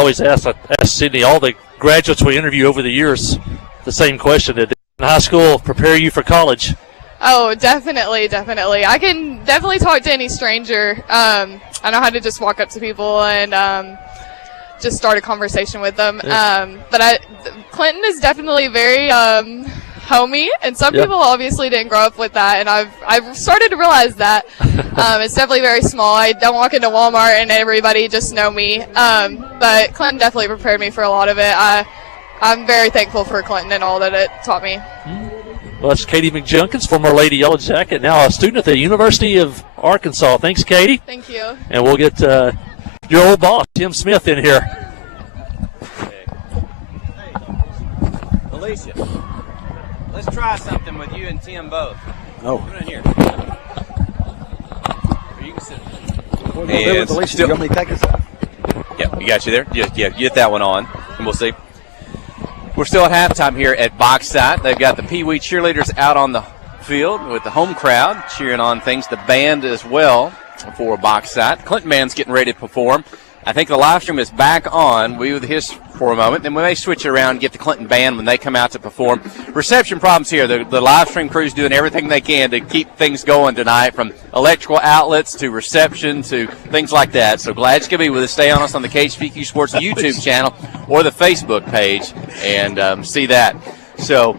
always ask Sydney, all the graduates we interview over the years, the same question. Did high school prepare you for college? Oh, definitely. I can definitely talk to any stranger. I know how to just walk up to people and just start a conversation with them. But Clinton is definitely very homey, and some people obviously didn't grow up with that, and I've started to realize that. It's definitely very small. I don't walk into Walmart and everybody just know me. But Clinton definitely prepared me for a lot of it. I'm very thankful for Clinton and all that it taught me. Well, that's Katie McJunkins, former Lady Yellow Jacket, now a student at the University of Arkansas. Thanks, Katie. Thank you. And we'll get your old boss, Tim Smith, in here. Hey, Alicia, let's try something with you and Tim both. Oh. Come in here. Or you can sit. What do you with Alicia? You want me to take this off? Yeah, you got you there? Yeah, get that one on, and we'll see. We're still at halftime here at Bauxite. They've got the Pee Wee cheerleaders out on the field with the home crowd cheering on things. The band as well for Bauxite. Clinton band's getting ready to perform. I think the live stream is back on. We with his for a moment. Then we may switch it around and get the Clinton band when they come out to perform. Reception problems here. The live stream crew's doing everything they can to keep things going tonight, from electrical outlets to reception to things like that. So glad you could be with us. Stay on us on the KHPQ Sports YouTube channel or the Facebook page and see that. So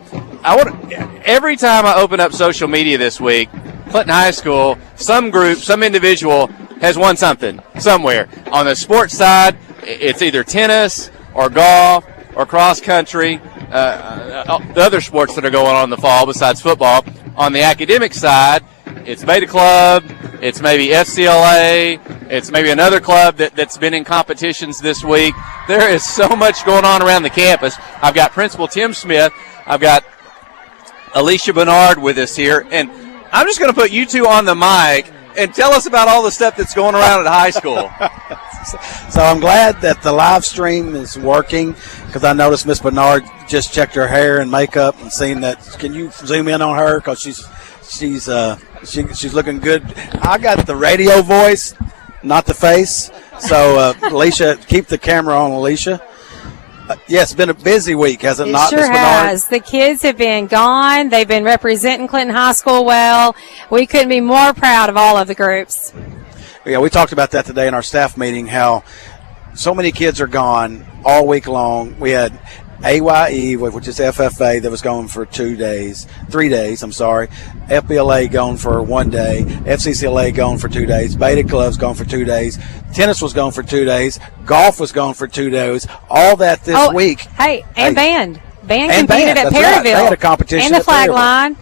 every time I open up social media this week, Clinton High School, some group, some individual has won something somewhere. On the sports side, it's either tennis or golf or cross country, the other sports that are going on in the fall besides football. On the academic side, it's Beta Club, it's maybe FCLA, it's maybe another club that's been in competitions this week. There is so much going on around the campus. I've got Principal Tim Smith, I've got Alicia Bernard with us here, and I'm just going to put you two on the mic and tell us about all the stuff that's going around at high school. So I'm glad that the live stream is working, because I noticed Miss Bernard just checked her hair and makeup and seen that. Can you zoom in on her, because she's looking good. I got the radio voice, not the face. So Alicia, keep the camera on, Alicia. Yes, it's been a busy week, has it not, Ms. Sure Bernard? has. The kids have been gone. They've been representing Clinton High School well. We couldn't be more proud of all of the groups. Yeah, we talked about that today in our staff meeting, how so many kids are gone all week long. We had AYE, which is FFA, that was gone for 3 days, FBLA gone for 1 day, FCCLA gone for 2 days, Beta Club's gone for 2 days, tennis was gone for 2 days, golf was gone for 2 days, all that this week. Band. Band and competed at that's Perryville. Right. They had a competition and the at flag Perryville. line,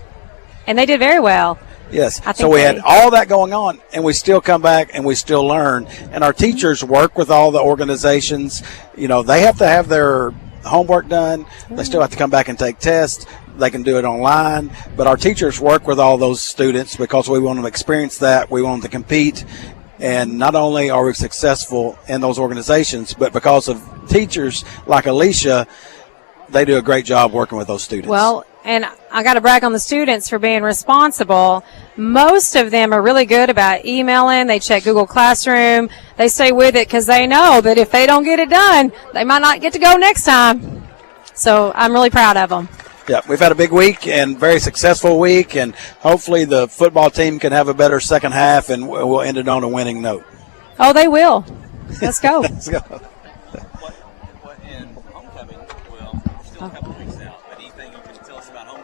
and they did very well. Yes, so we had all that going on, and we still come back and we still learn. And our teachers work with all the organizations. You know, they have to have their homework done. They still have to come back and take tests. They can do it online. But our teachers work with all those students because we want them to experience that. We want them to compete. And not only are we successful in those organizations, but because of teachers like Alicia, they do a great job working with those students. Well, and I got to brag on the students for being responsible. Most of them are really good about emailing. They check Google Classroom. They stay with it because they know that if they don't get it done, they might not get to go next time. So I'm really proud of them. Yeah, we've had a big week and very successful week, and hopefully the football team can have a better second half, and we'll end it on a winning note. Oh, they will. Let's go. Let's go.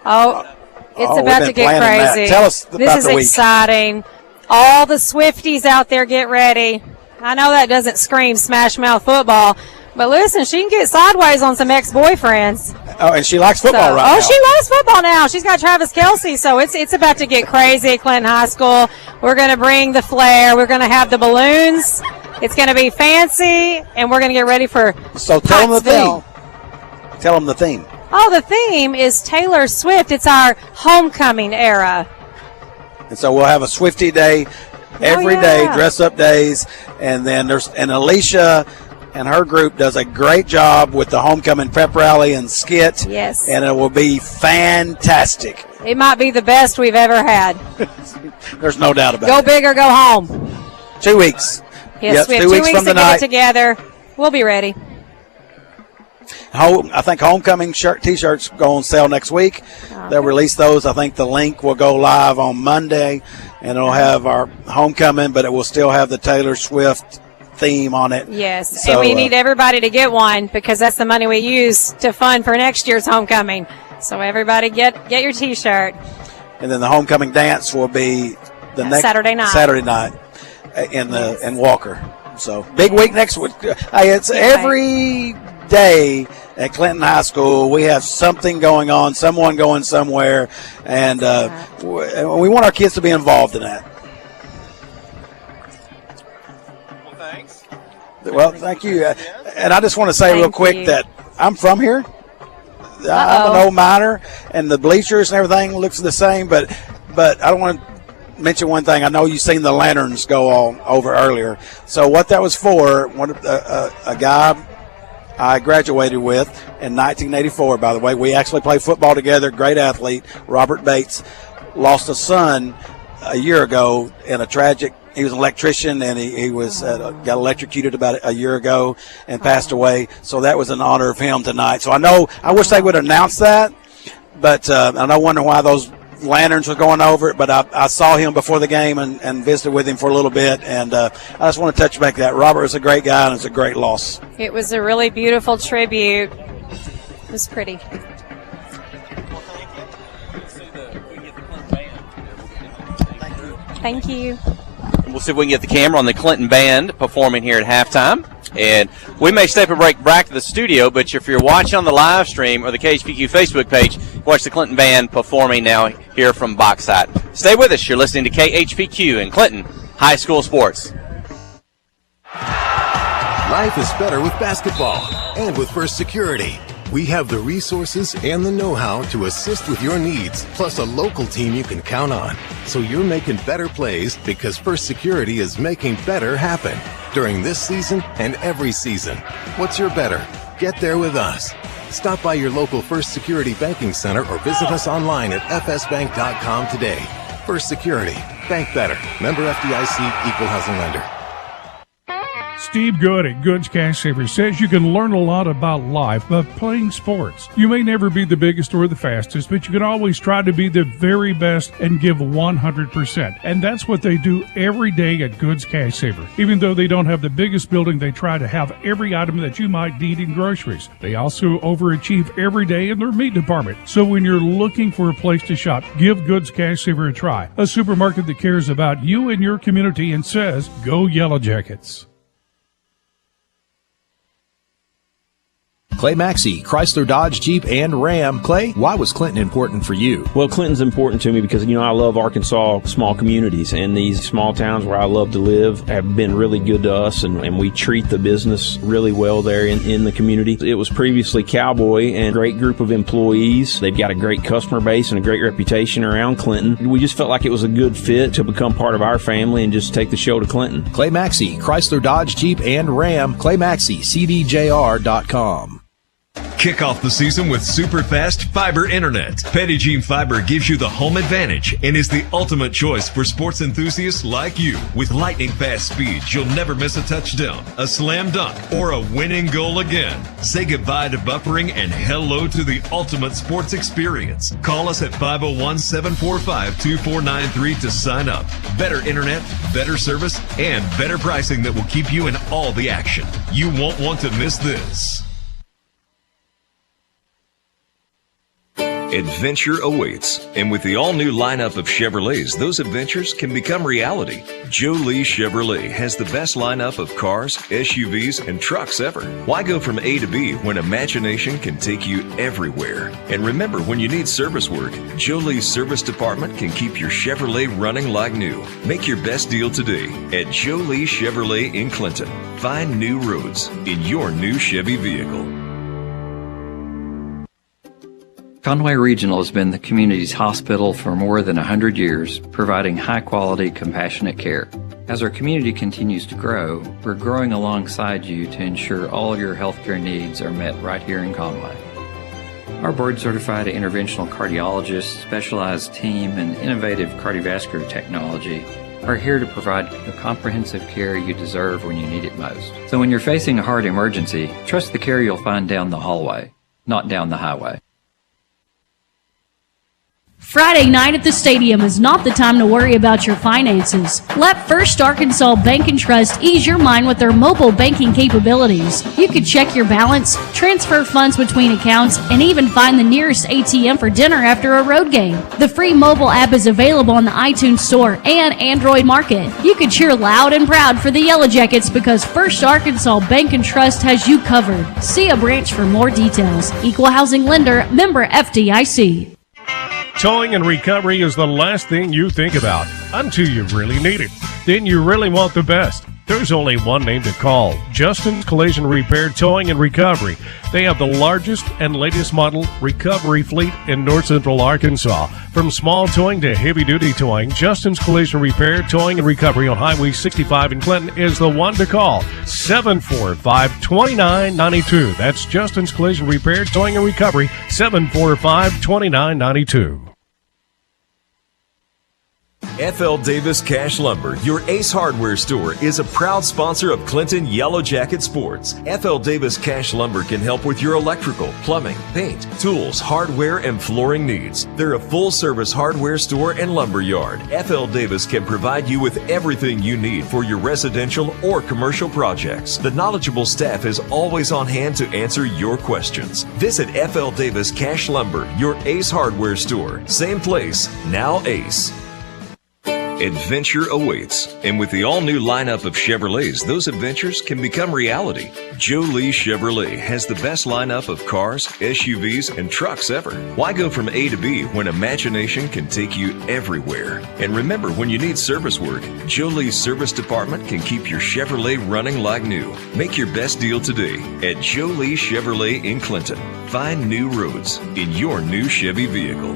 Oh, it's about to get crazy. Tell us about this is the week. Exciting. All the Swifties out there, get ready. I know that doesn't scream Smash Mouth football, but listen, she can get sideways on some ex-boyfriends. Oh, and she likes football right now. Oh, she loves football now. She's got Travis Kelce, so it's about to get crazy at Clinton High School. We're going to bring the flair. We're going to have the balloons. It's going to be fancy, and we're going to get ready for So tell them the Pottsville. theme. Tell them the theme. Oh, the theme is Taylor Swift. It's our homecoming era. And so we'll have a Swiftie day every day, dress-up days, and then and Alicia and her group does a great job with the homecoming pep rally and skit. Yes. And it will be fantastic. It might be the best we've ever had. There's no doubt about Go it. big or go home. 2 weeks. Yes, we have 2 2 weeks weeks from to tonight. get it together. We'll be ready. I think homecoming T-shirts go on sale next week. Okay. They'll release those. I think the link will go live on Monday, and it'll have our homecoming, but it will still have the Taylor Swift theme on it. Yes, So, and we need everybody to get one because that's the money we use to fund for next year's homecoming. So everybody get your T-shirt. And then the homecoming dance will be the next Saturday night in Walker. So big week next week. Hey, it's every day at Clinton High School. We have something going on, someone going somewhere, and we want our kids to be involved in that. Well, thank you. And I just want to say real quick that I'm from here. I'm an old Miner, and the bleachers and everything looks the same, but I don't want to mention one thing. I know you've seen the lanterns go all over earlier. So what that was for, a guy I graduated with in 1984, by the way. We actually played football together, great athlete, Robert Bates, lost a son a year ago in a tragic. He was an electrician, and he was got electrocuted about a year ago and passed away. So that was in honor of him tonight. So I wish they would announce that, but and I wonder why those lanterns were going over it. But I saw him before the game and visited with him for a little bit, and I just want to touch back that. Robert was a great guy, and it's a great loss. It was a really beautiful tribute. It was pretty. Thank you. We'll see if we can get the camera on the Clinton Band performing here at halftime. And we may step a break back to the studio, but if you're watching on the live stream or the KHPQ Facebook page, watch the Clinton Band performing now here from Boxside. Stay with us. You're listening to KHPQ and Clinton High School Sports. Life is better with basketball and with First Security. We have the resources and the know-how to assist with your needs, plus a local team you can count on. So you're making better plays because First Security is making better happen during this season and every season. What's your better? Get there with us. Stop by your local First Security Banking Center or visit us online at fsbank.com today. First Security. Bank better. Member FDIC, Equal Housing Lender. Steve Good at Goods Cash Savers says you can learn a lot about life by playing sports. You may never be the biggest or the fastest, but you can always try to be the very best and give 100%. And that's what they do every day at Goods Cash Saver. Even though they don't have the biggest building, they try to have every item that you might need in groceries. They also overachieve every day in their meat department. So when you're looking for a place to shop, give Goods Cash Saver a try. A supermarket that cares about you and your community and says, go Yellow Jackets. Clay Maxey, Chrysler, Dodge, Jeep, and Ram. Clay, why was Clinton important for you? Well, Clinton's important to me because, I love Arkansas small communities, and these small towns where I love to live have been really good to us, and we treat the business really well there in the community. It was previously Cowboy and a great group of employees. They've got a great customer base and a great reputation around Clinton. We just felt like it was a good fit to become part of our family and just take the show to Clinton. Clay Maxey, Chrysler, Dodge, Jeep, and Ram. Clay Maxey, CDJR.com. Kick off the season with super fast fiber internet. Pregame Fiber gives you the home advantage and is the ultimate choice for sports enthusiasts like you. With lightning fast speeds, you'll never miss a touchdown, a slam dunk, or a winning goal again. Say goodbye to buffering and hello to the ultimate sports experience. Call us at 501-745-2493 to sign up. Better internet, better service, and better pricing that will keep you in all the action. You won't want to miss this. Adventure awaits, and with the all-new lineup of Chevrolets, those adventures can become reality. Joe Lee Chevrolet has the best lineup of cars, SUVs, and trucks ever. Why go from A to B when imagination can take you everywhere? And remember, when you need service work, Joe Lee's service department can keep your Chevrolet running like new. Make your best deal today at Joe Lee Chevrolet in Clinton. Find new roads in your new Chevy vehicle. Conway Regional has been the community's hospital for more than 100 years, providing high-quality, compassionate care. As our community continues to grow, we're growing alongside you to ensure all your healthcare needs are met right here in Conway. Our board-certified interventional cardiologists, specialized team, and innovative cardiovascular technology are here to provide the comprehensive care you deserve when you need it most. So when you're facing a heart emergency, trust the care you'll find down the hallway, not down the highway. Friday night at the stadium is not the time to worry about your finances. Let First Arkansas Bank and Trust ease your mind with their mobile banking capabilities. You can check your balance, transfer funds between accounts, and even find the nearest ATM for dinner after a road game. The free mobile app is available on the iTunes Store and Android Market. You can cheer loud and proud for the Yellow Jackets because First Arkansas Bank and Trust has you covered. See a branch for more details. Equal housing lender, member FDIC. Towing and recovery is the last thing you think about until you really need it. Then you really want the best. There's only one name to call: Justin's Collision Repair Towing and Recovery. They have the largest and latest model recovery fleet in North Central Arkansas. From small towing to heavy-duty towing, Justin's Collision Repair Towing and Recovery on Highway 65 in Clinton is the one to call. 745-2992. That's Justin's Collision Repair Towing and Recovery, 745-2992. F.L. Davis Cash Lumber, your Ace Hardware store, is a proud sponsor of Clinton Yellow Jacket Sports. F.L. Davis Cash Lumber can help with your electrical, plumbing, paint, tools, hardware, and flooring needs. They're a full-service hardware store and lumber yard. F.L. Davis can provide you with everything you need for your residential or commercial projects. The knowledgeable staff is always on hand to answer your questions. Visit F.L. Davis Cash Lumber, your Ace Hardware store. Same place, now Ace. Adventure awaits, and with the all-new lineup of Chevrolets, those adventures can become reality. Joe Lee Chevrolet has the best lineup of cars, SUVs, and trucks ever. Why go from A to B when imagination can take you everywhere? And remember, when you need service work, Joe Lee's service department can keep your Chevrolet running like new. Make your best deal today at Joe Lee Chevrolet in Clinton. Find new roads in your new Chevy vehicle.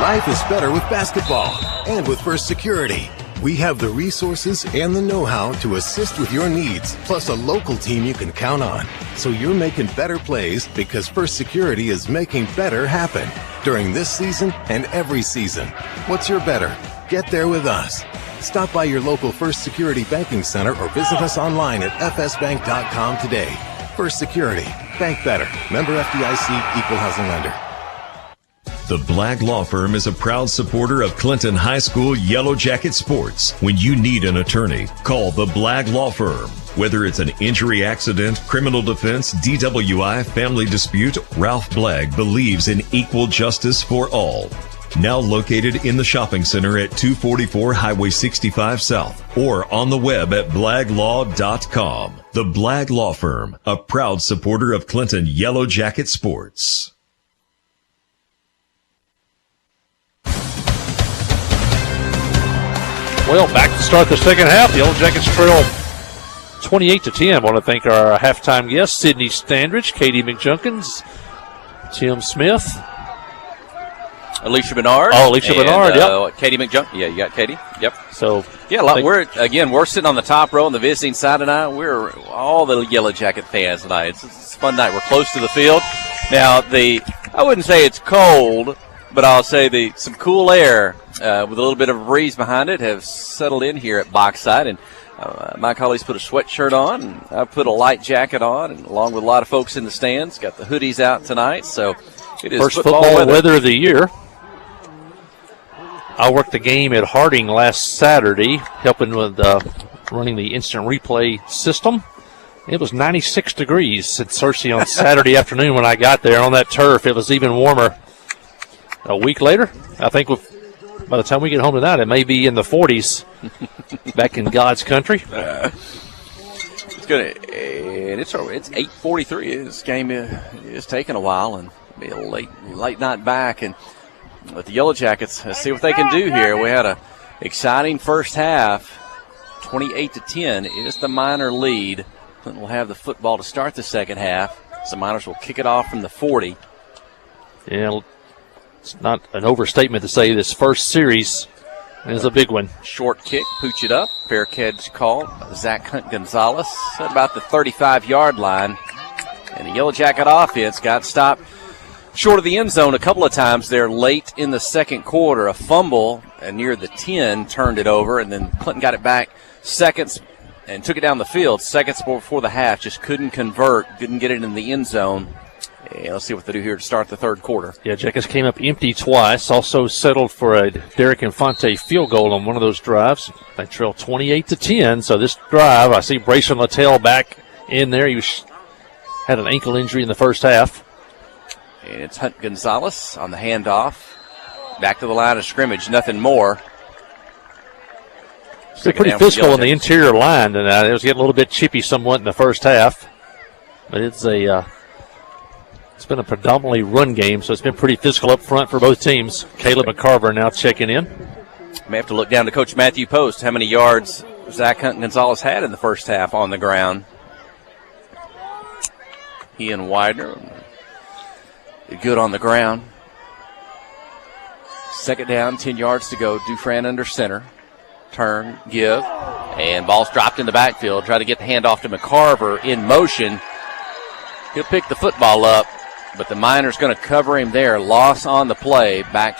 Life is better with basketball and with First Security. We have the resources and the know-how to assist with your needs, plus a local team you can count on. So you're making better plays because First Security is making better happen during this season and every season. What's your better? Get there with us. Stop by your local First Security Banking Center or visit us online at fsbank.com today. First Security. Bank better. Member FDIC, Equal Housing Lender. The Blagg Law Firm is a proud supporter of Clinton High School Yellow Jacket Sports. When you need an attorney, call the Blagg Law Firm. Whether it's an injury accident, criminal defense, DWI, family dispute, Ralph Blagg believes in equal justice for all. Now located in the shopping center at 244 Highway 65 South or on the web at blagglaw.com. The Blagg Law Firm, a proud supporter of Clinton Yellow Jacket Sports. Well, back to start the second half. The Yellow Jackets trail 28-10. I want to thank our halftime guests, Sydney Standridge, Katie McJunkins, Tim Smith, Alicia Bernard. Oh, Alicia Bernard, yep. Katie McJunkins. Yeah, you got Katie. Yep. So yeah, we're sitting on the top row on the visiting side tonight. We're all the Yellow Jacket fans tonight. It's a fun night. We're close to the field. Now, I wouldn't say it's cold, but I'll say some cool air with a little bit of a breeze behind it have settled in here at Boxside. And my colleagues put a sweatshirt on, and I put a light jacket on, and along with a lot of folks in the stands. Got the hoodies out tonight, so it is first football weather of the year. I worked the game at Harding last Saturday, helping with running the instant replay system. It was 96 degrees at Searcy on Saturday afternoon when I got there on that turf. It was even warmer a week later. I think by the time we get home tonight, it may be in the 40s back in God's country. It's good. And it's 8:43. This game is taking a while, and be a late night back. And with the Yellow Jackets, let's see what they can do here. We had an exciting first half. 28-10 is the Minor lead. Clinton will have the football to start the second half. So Miners will kick it off from the 40. Yeah, it's not an overstatement to say this first series is a big one. Short kick, pooch it up. Fair catch called. Zach Hunt Gonzalez at about the 35-yard line. And the Yellow Jacket offense got stopped short of the end zone a couple of times there late in the second quarter. A fumble and near the 10 turned it over, and then Clinton got it back seconds and took it down the field seconds before the half. Just couldn't convert, didn't get it in the end zone. And let's see what they do here to start the third quarter. Yeah, Jackets came up empty twice. Also settled for a Derek Infante field goal on one of those drives. They trail 28-10. So this drive, I see Brayson Littell back in there. He had an ankle injury in the first half. And it's Hunt Gonzalez on the handoff. Back to the line of scrimmage, nothing more. They're pretty physical on the interior line, and it was getting a little bit chippy somewhat in the first half. But it's been a predominantly run game, so it's been pretty physical up front for both teams. Caleb McCarver now checking in. May have to look down to Coach Matthew Post, how many yards Zach Hunt Gonzalez had in the first half on the ground. He and Widener good on the ground. Second down, 10 yards to go. Dufresne under center. Turn, give, and ball's dropped in the backfield. Try to get the handoff to McCarver in motion. He'll pick the football up, but the Miners going to cover him there. Loss on the play back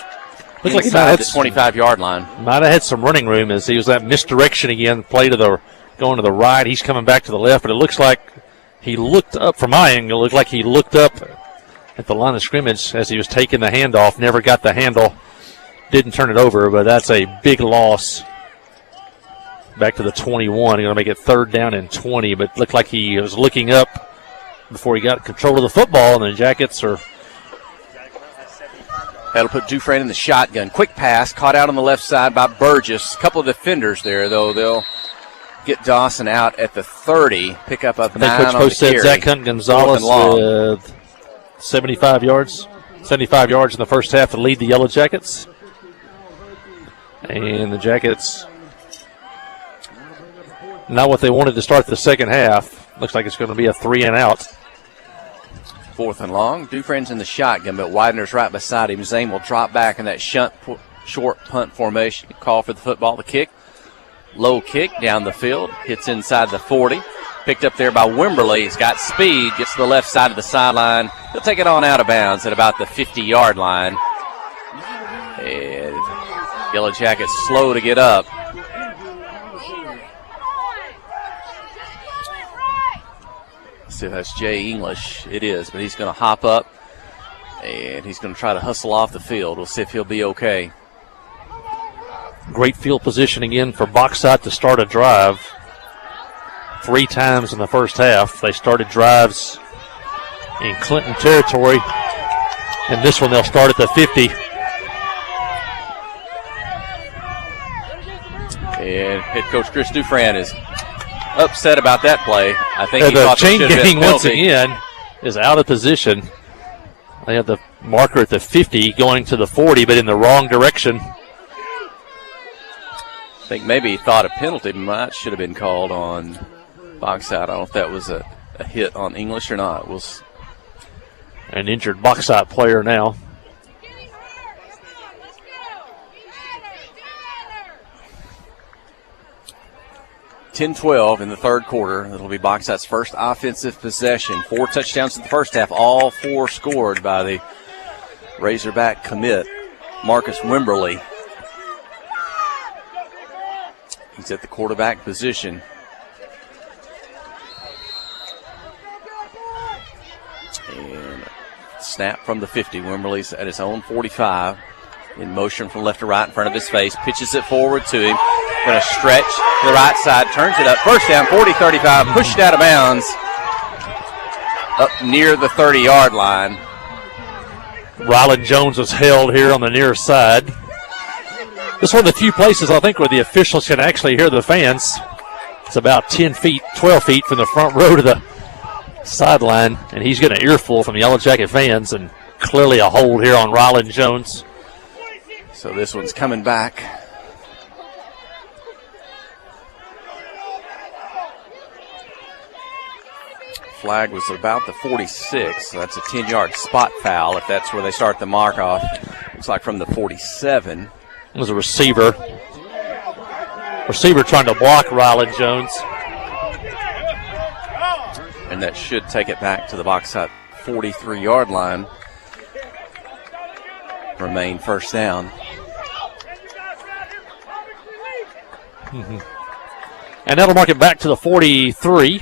inside the 25-yard line. Might have had some running room as he was that misdirection again. Play to going to the right. He's coming back to the left, but it looks like he looked up from my angle. It looked like he looked up at the line of scrimmage as he was taking the handoff. Never got the handle. Didn't turn it over, but that's a big loss. Back to the 21. He's going to make it third down and 20, but looked like he was looking up before he got control of the football, and the Jackets are. That'll put Dufresne in the shotgun. Quick pass, caught out on the left side by Burgess. A couple of defenders there, though. They'll get Dawson out at the 30, pick up a 9 Coach on the Post said carry. Zach Hunt Gonzalez with 75 yards. 75 yards in the first half to lead the Yellow Jackets. And the Jackets, not what they wanted to start the second half. Looks like it's going to be a 3-and-out. Fourth and long. Dufresne's in the shotgun, but Widener's right beside him. Zane will drop back in that short punt formation. Call for the football. The kick. Low kick down the field. Hits inside the 40. Picked up there by Wimberly. He's got speed. Gets to the left side of the sideline. He'll take it on out of bounds at about the 50-yard line. And Yellow Jackets slow to get up. See if that's Jay English. It is, but he's going to hop up, and he's going to try to hustle off the field. We'll see if he'll be okay. Great field position again for Bauxite to start a drive. 3 times in the first half. They started drives in Clinton territory, and this one they'll start at the 50. And head coach Chris Dufresne is upset about that play. I think he the thought chain there should have been gang a once penalty. again is out of position. They have the marker at the 50 going to the 40, but in the wrong direction. I think maybe he thought a penalty should have been called on Bauxite. I don't know if that was a hit on English or not. An injured Bauxite player now. (10-12) in the third quarter. It'll be Bauxite's first offensive possession. 4 touchdowns in the first half, all 4 scored by the Razorback commit, Marcus Wimberly. He's at the quarterback position. And snap from the 50. Wimberly's at his own 45. In motion from left to right in front of his face. Pitches it forward to him. Going to stretch to the right side. Turns it up. First down, 40-35. Pushed out of bounds. Up near the 30-yard line. Ryland Jones was held here on the near side. This is one of the few places, I think, where the officials can actually hear the fans. It's about 10 feet, 12 feet from the front row to the sideline, and he's getting an earful from the Yellow Jacket fans, and clearly a hold here on Ryland Jones. So this one's coming back. Flag was about the 46, so that's a 10-yard spot foul if that's where they start the mark off. Looks like from the 47. It was a receiver. Receiver trying to block Ryland Jones. And that should take it back to the Bauxite 43-yard line. remain first down. Mm-hmm. And that'll mark it back to the 43.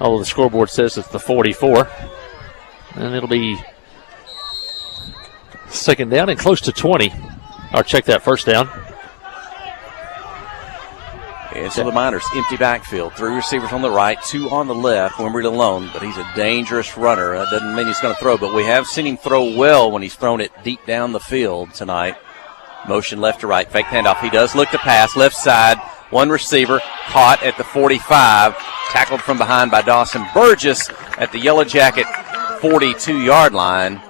Although the scoreboard says it's the 44. And it'll be second down and close to 20. Or check that first down. And so the Miners empty backfield. 3 receivers on the right, 2 on the left. Wimberly alone, but he's a dangerous runner. That doesn't mean he's going to throw, but we have seen him throw well when he's thrown it deep down the field tonight. Motion left to right, fake handoff. He does look to pass, left side. 1 receiver caught at the 45, tackled from behind by Dawson Burgess at the Yellow Jacket 42-yard line.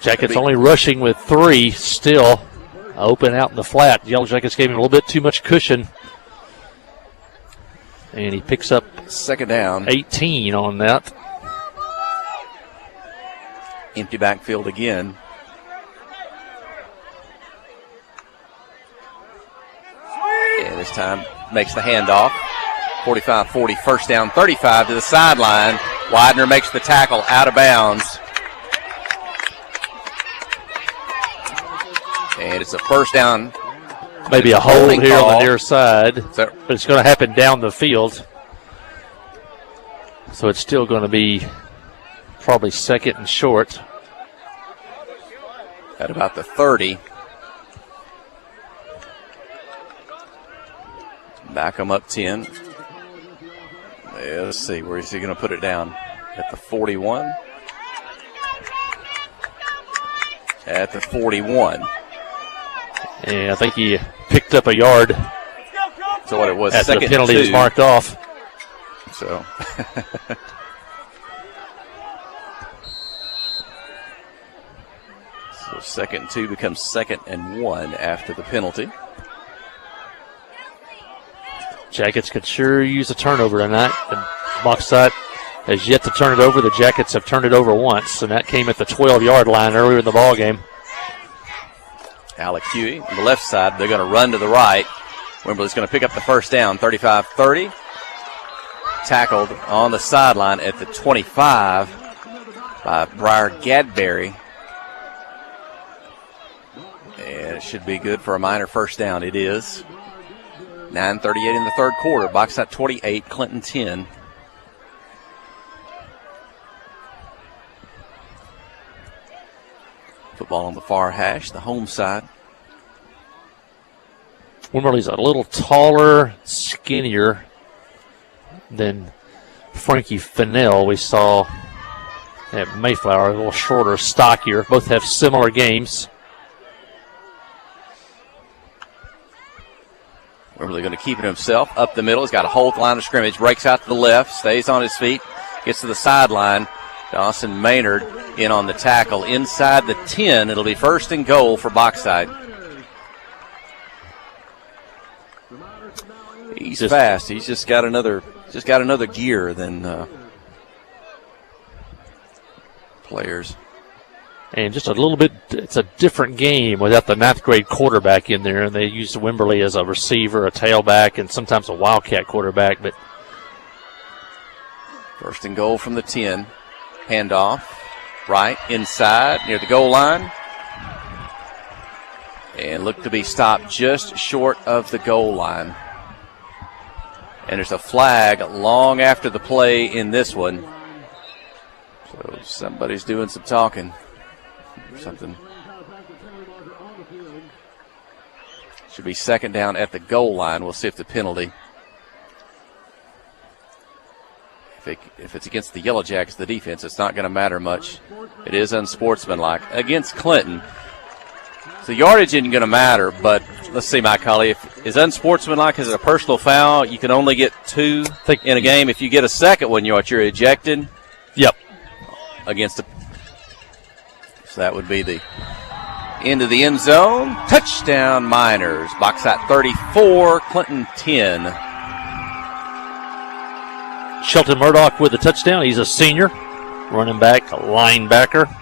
Jackets only rushing with 3 still. Open out in the flat. Yellow Jackets gave him a little bit too much cushion. And he picks up second down. 18 on that. Empty backfield again. And this time makes the handoff. 45-40, first down, 35 to the sideline. Widener makes the tackle out of bounds. And it's a first down. Maybe a hold here call on the near side, but it's going to happen down the field. So it's still going to be probably second and short. At about the 30. Back them up 10. Yeah, let's see, where is he going to put it down? At the 41. At the 41. And I think he picked up a yard. So what it was, after second the penalty was marked off. So. So second and 2 becomes second and 1 after the penalty. Jackets could sure use a turnover tonight. And Bauxite has yet to turn it over. The Jackets have turned it over once, and that came at the 12-yard line earlier in the ball game. Alec Huey on the left side. They're going to run to the right. Wimberley's going to pick up the first down, 35-30. Tackled on the sideline at the 25 by Briar Gadberry. And it should be good for a Miner first down. It is. 9:38 in the third quarter. Bauxite 28, Clinton 10. Football on the far hash, the home side. Wimberley's a little taller, skinnier than Frankie Fennell we saw at Mayflower, a little shorter, stockier. Both have similar games. Wimberley going to keep it himself up the middle. He's got a whole line of scrimmage, breaks out to the left, stays on his feet, gets to the sideline. Dawson Maynard in on the tackle inside the 10. It'll be first and goal for Bauxite. He's fast. He's just got another gear than players. And just a little bit, it's a different game without the 9th grade quarterback in there. And they use Wimberley as a receiver, a tailback, and sometimes a Wildcat quarterback. But first and goal from the 10. Handoff, right, inside, near the goal line. And look to be stopped just short of the goal line. And there's a flag long after the play in this one. So somebody's doing some talking. Something. Should be second down at the goal line. We'll see if the penalty. If it's against the Yellow Jackets, the defense, it's not going to matter much. It is unsportsmanlike. Against Clinton, the yardage isn't going to matter, but let's see, Mike Colley. If it's unsportsmanlike, is it a personal foul? You can only get 2 in a game. If you get a second one, you're ejected. Yep. So that would be the end of the end zone. Touchdown Miners. Bauxite 34, Clinton 10. Shelton Murdoch with the touchdown. He's a senior, running back, a linebacker.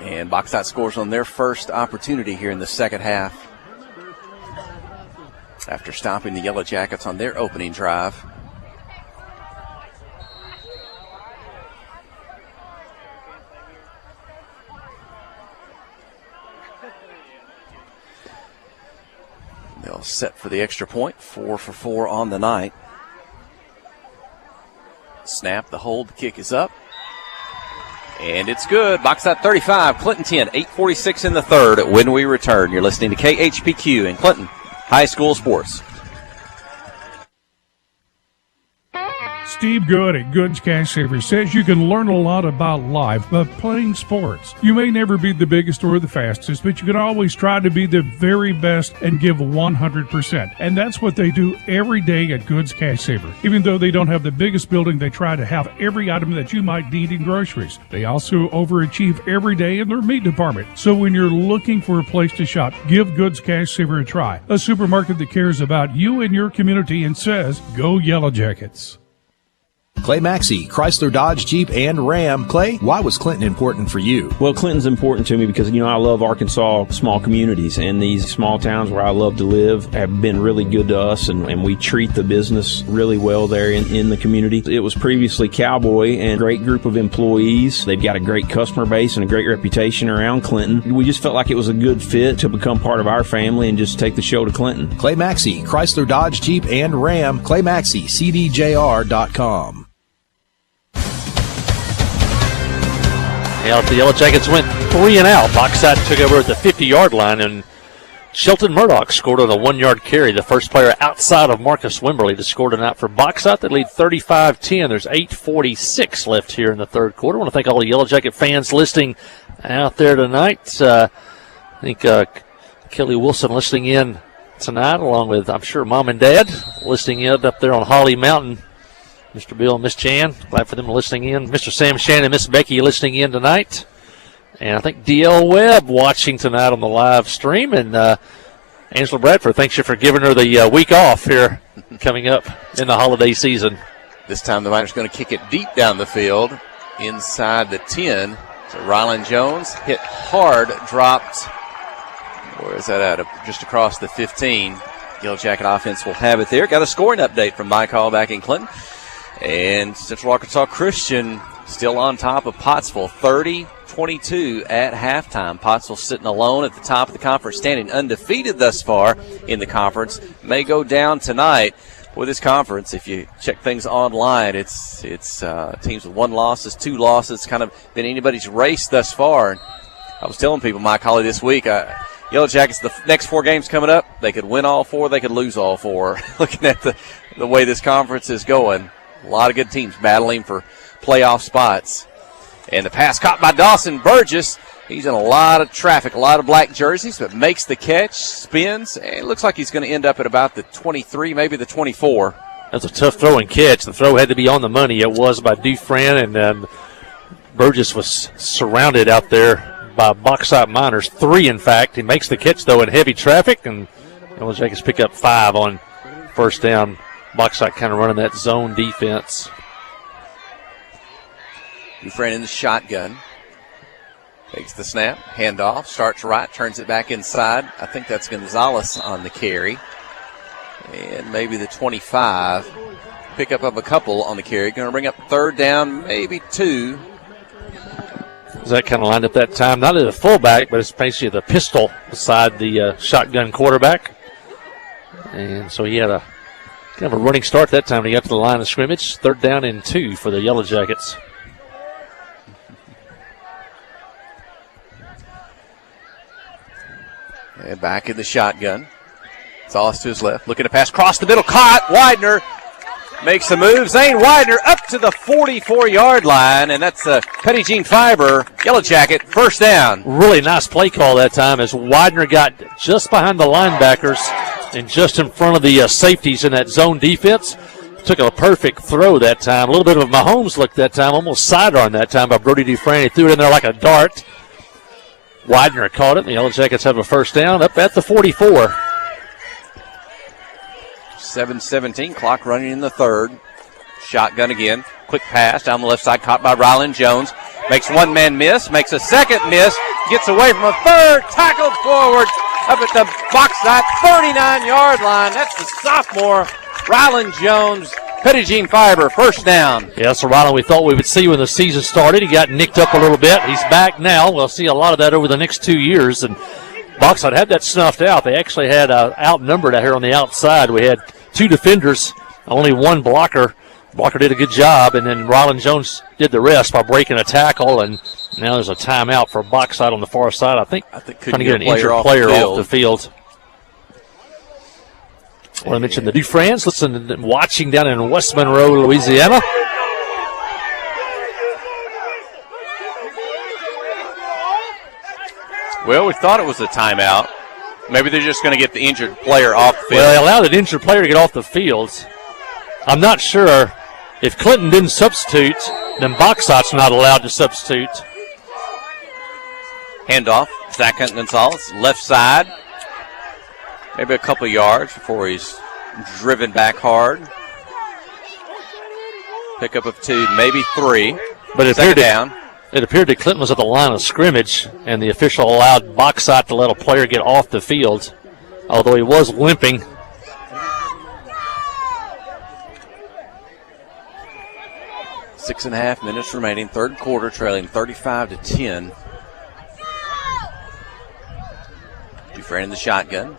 And Bauxite scores on their first opportunity here in the second half. after stopping the Yellow Jackets on their opening drive. They'll set for the extra point, 4 for 4 on the night. Snap, the hold, the kick is up. And it's good. Bauxite 35, Clinton 10, 8:46 in the third when we return. You're listening to KHPQ in Clinton High School Sports. Steve Good at Goods Cash Savers says you can learn a lot about life by playing sports. You may never be the biggest or the fastest, but you can always try to be the very best and give 100%. And that's what they do every day at Goods Cash Saver. Even though they don't have the biggest building, they try to have every item that you might need in groceries. They also overachieve every day in their meat department. So when you're looking for a place to shop, give Goods Cash Saver a try. A supermarket that cares about you and your community and says, go Yellow Jackets. Clay Maxey, Chrysler, Dodge, Jeep, and Ram. Clay, why was Clinton important for you? Well, Clinton's important to me because, I love Arkansas small communities, and these small towns where I love to live have been really good to us, and we treat the business really well there in the community. It was previously Cowboy and a great group of employees. They've got a great customer base and a great reputation around Clinton. We just felt like it was a good fit to become part of our family and just take the show to Clinton. Clay Maxey, Chrysler, Dodge, Jeep, and Ram. Clay Maxey, CDJR.com. Yeah, the Yellow Jackets went 3 and out. Bauxite took over at the 50-yard line, and Shelton Murdoch scored on a 1-yard carry, the first player outside of Marcus Wimberly to score tonight for Bauxite. They lead 35-10. There's 8:46 left here in the third quarter. I want to thank all the Yellow Jacket fans listening out there tonight. I think Kelly Wilson listening in tonight, along with, I'm sure, Mom and Dad listening in up there on Holly Mountain. Mr. Bill and Miss Jan, glad for them listening in. Mr. Sam Shannon and Miss Becky listening in tonight. And I think D.L. Webb watching tonight on the live stream. And Angela Bradford, thanks you for giving her the week off here coming up in the holiday season. This time the Miners going to kick it deep down the field inside the 10. So Rylan Jones hit hard, dropped. Where is that at? Just across the 15. Yellow Jacket offense will have it there. Got a scoring update from Mike Hall back in Clinton. And Central Arkansas Christian still on top of Pottsville, 30-22 at halftime. Pottsville sitting alone at the top of the conference, standing undefeated thus far in the conference. May go down tonight with this conference. If you check things online, it's teams with 1 loss, 2 losses, kind of been anybody's race thus far. And I was telling people, Mike Holly, this week, Yellow Jackets, the next 4 games coming up, they could win all 4, they could lose all 4. Looking at the way this conference is going. A lot of good teams battling for playoff spots. And the pass caught by Dawson Burgess. He's in a lot of traffic, a lot of black jerseys, but makes the catch, spins, and it looks like he's going to end up at about the 23, maybe the 24. That's a tough throw and catch. The throw had to be on the money. It was by Dufresne, and then Burgess was surrounded out there by Bauxite Miners. 3, in fact. He makes the catch, though, in heavy traffic, and Yellow Jackets pick up 5 on first down. Bauxite kind of running that zone defense. Dufresne in the shotgun. Takes the snap, handoff, starts right, turns it back inside. I think that's Gonzalez on the carry. And maybe the 25. Pick up of a couple on the carry. Going to bring up third down, maybe 2. That kind of lined up that time. Not as a fullback, but it's basically the pistol beside the shotgun quarterback. And so he had a kind of a running start that time when he got to the line of scrimmage. Third down and 2 for the Yellow Jackets. And back in the shotgun. Salas to his left. Looking to pass across the middle. Caught. Widener makes a move. Zane Widener up to the 44-yard line. And that's Petty Jean Fiber. Yellow Jacket, first down. Really nice play call that time as Widener got just behind the linebackers and just in front of the safeties in that zone defense. Took a perfect throw that time. A little bit of a Mahomes look that time, almost sidearm that time by Brody Dufresne. He threw it in there like a dart. Widener caught it. The Yellow Jackets have a first down up at the 44. 7:17, clock running in the third. Shotgun again. Quick pass down the left side, caught by Rylan Jones. Makes one man miss, makes a second miss, gets away from a third, tackled forward up at the box side, 39-yard line. That's the sophomore, Rylan Jones. Petty Jean Fiber, first down. Yeah, so Rylan, we thought we would see when the season started. He got nicked up a little bit. He's back now. We'll see a lot of that over the next 2 years. And Bauxite had that snuffed out. They actually had outnumbered out here on the outside. We had 2 defenders, only 1 blocker. Blocker did a good job, and then Rylan Jones did the rest by breaking a tackle. And now there's a timeout for Bauxite on the far side. I think trying to get an injured player off the field. I want to mention the Dufrans listening and watching down in West Monroe, Louisiana. Well, we thought it was a timeout. Maybe they're just going to get the injured player off the field. Well, they allowed an injured player to get off the field. I'm not sure if Clinton didn't substitute, then Bauxite's not allowed to substitute. Handoff, Zach Gonzalez, left side. Maybe a couple yards before he's driven back hard. Pickup of 2, maybe 3. But it Second down. It appeared that Clinton was at the line of scrimmage, and the official allowed Bauxite to let a player get off the field, although he was limping. Six and a half minutes remaining, third quarter, trailing 35-10. Dufresne in the shotgun.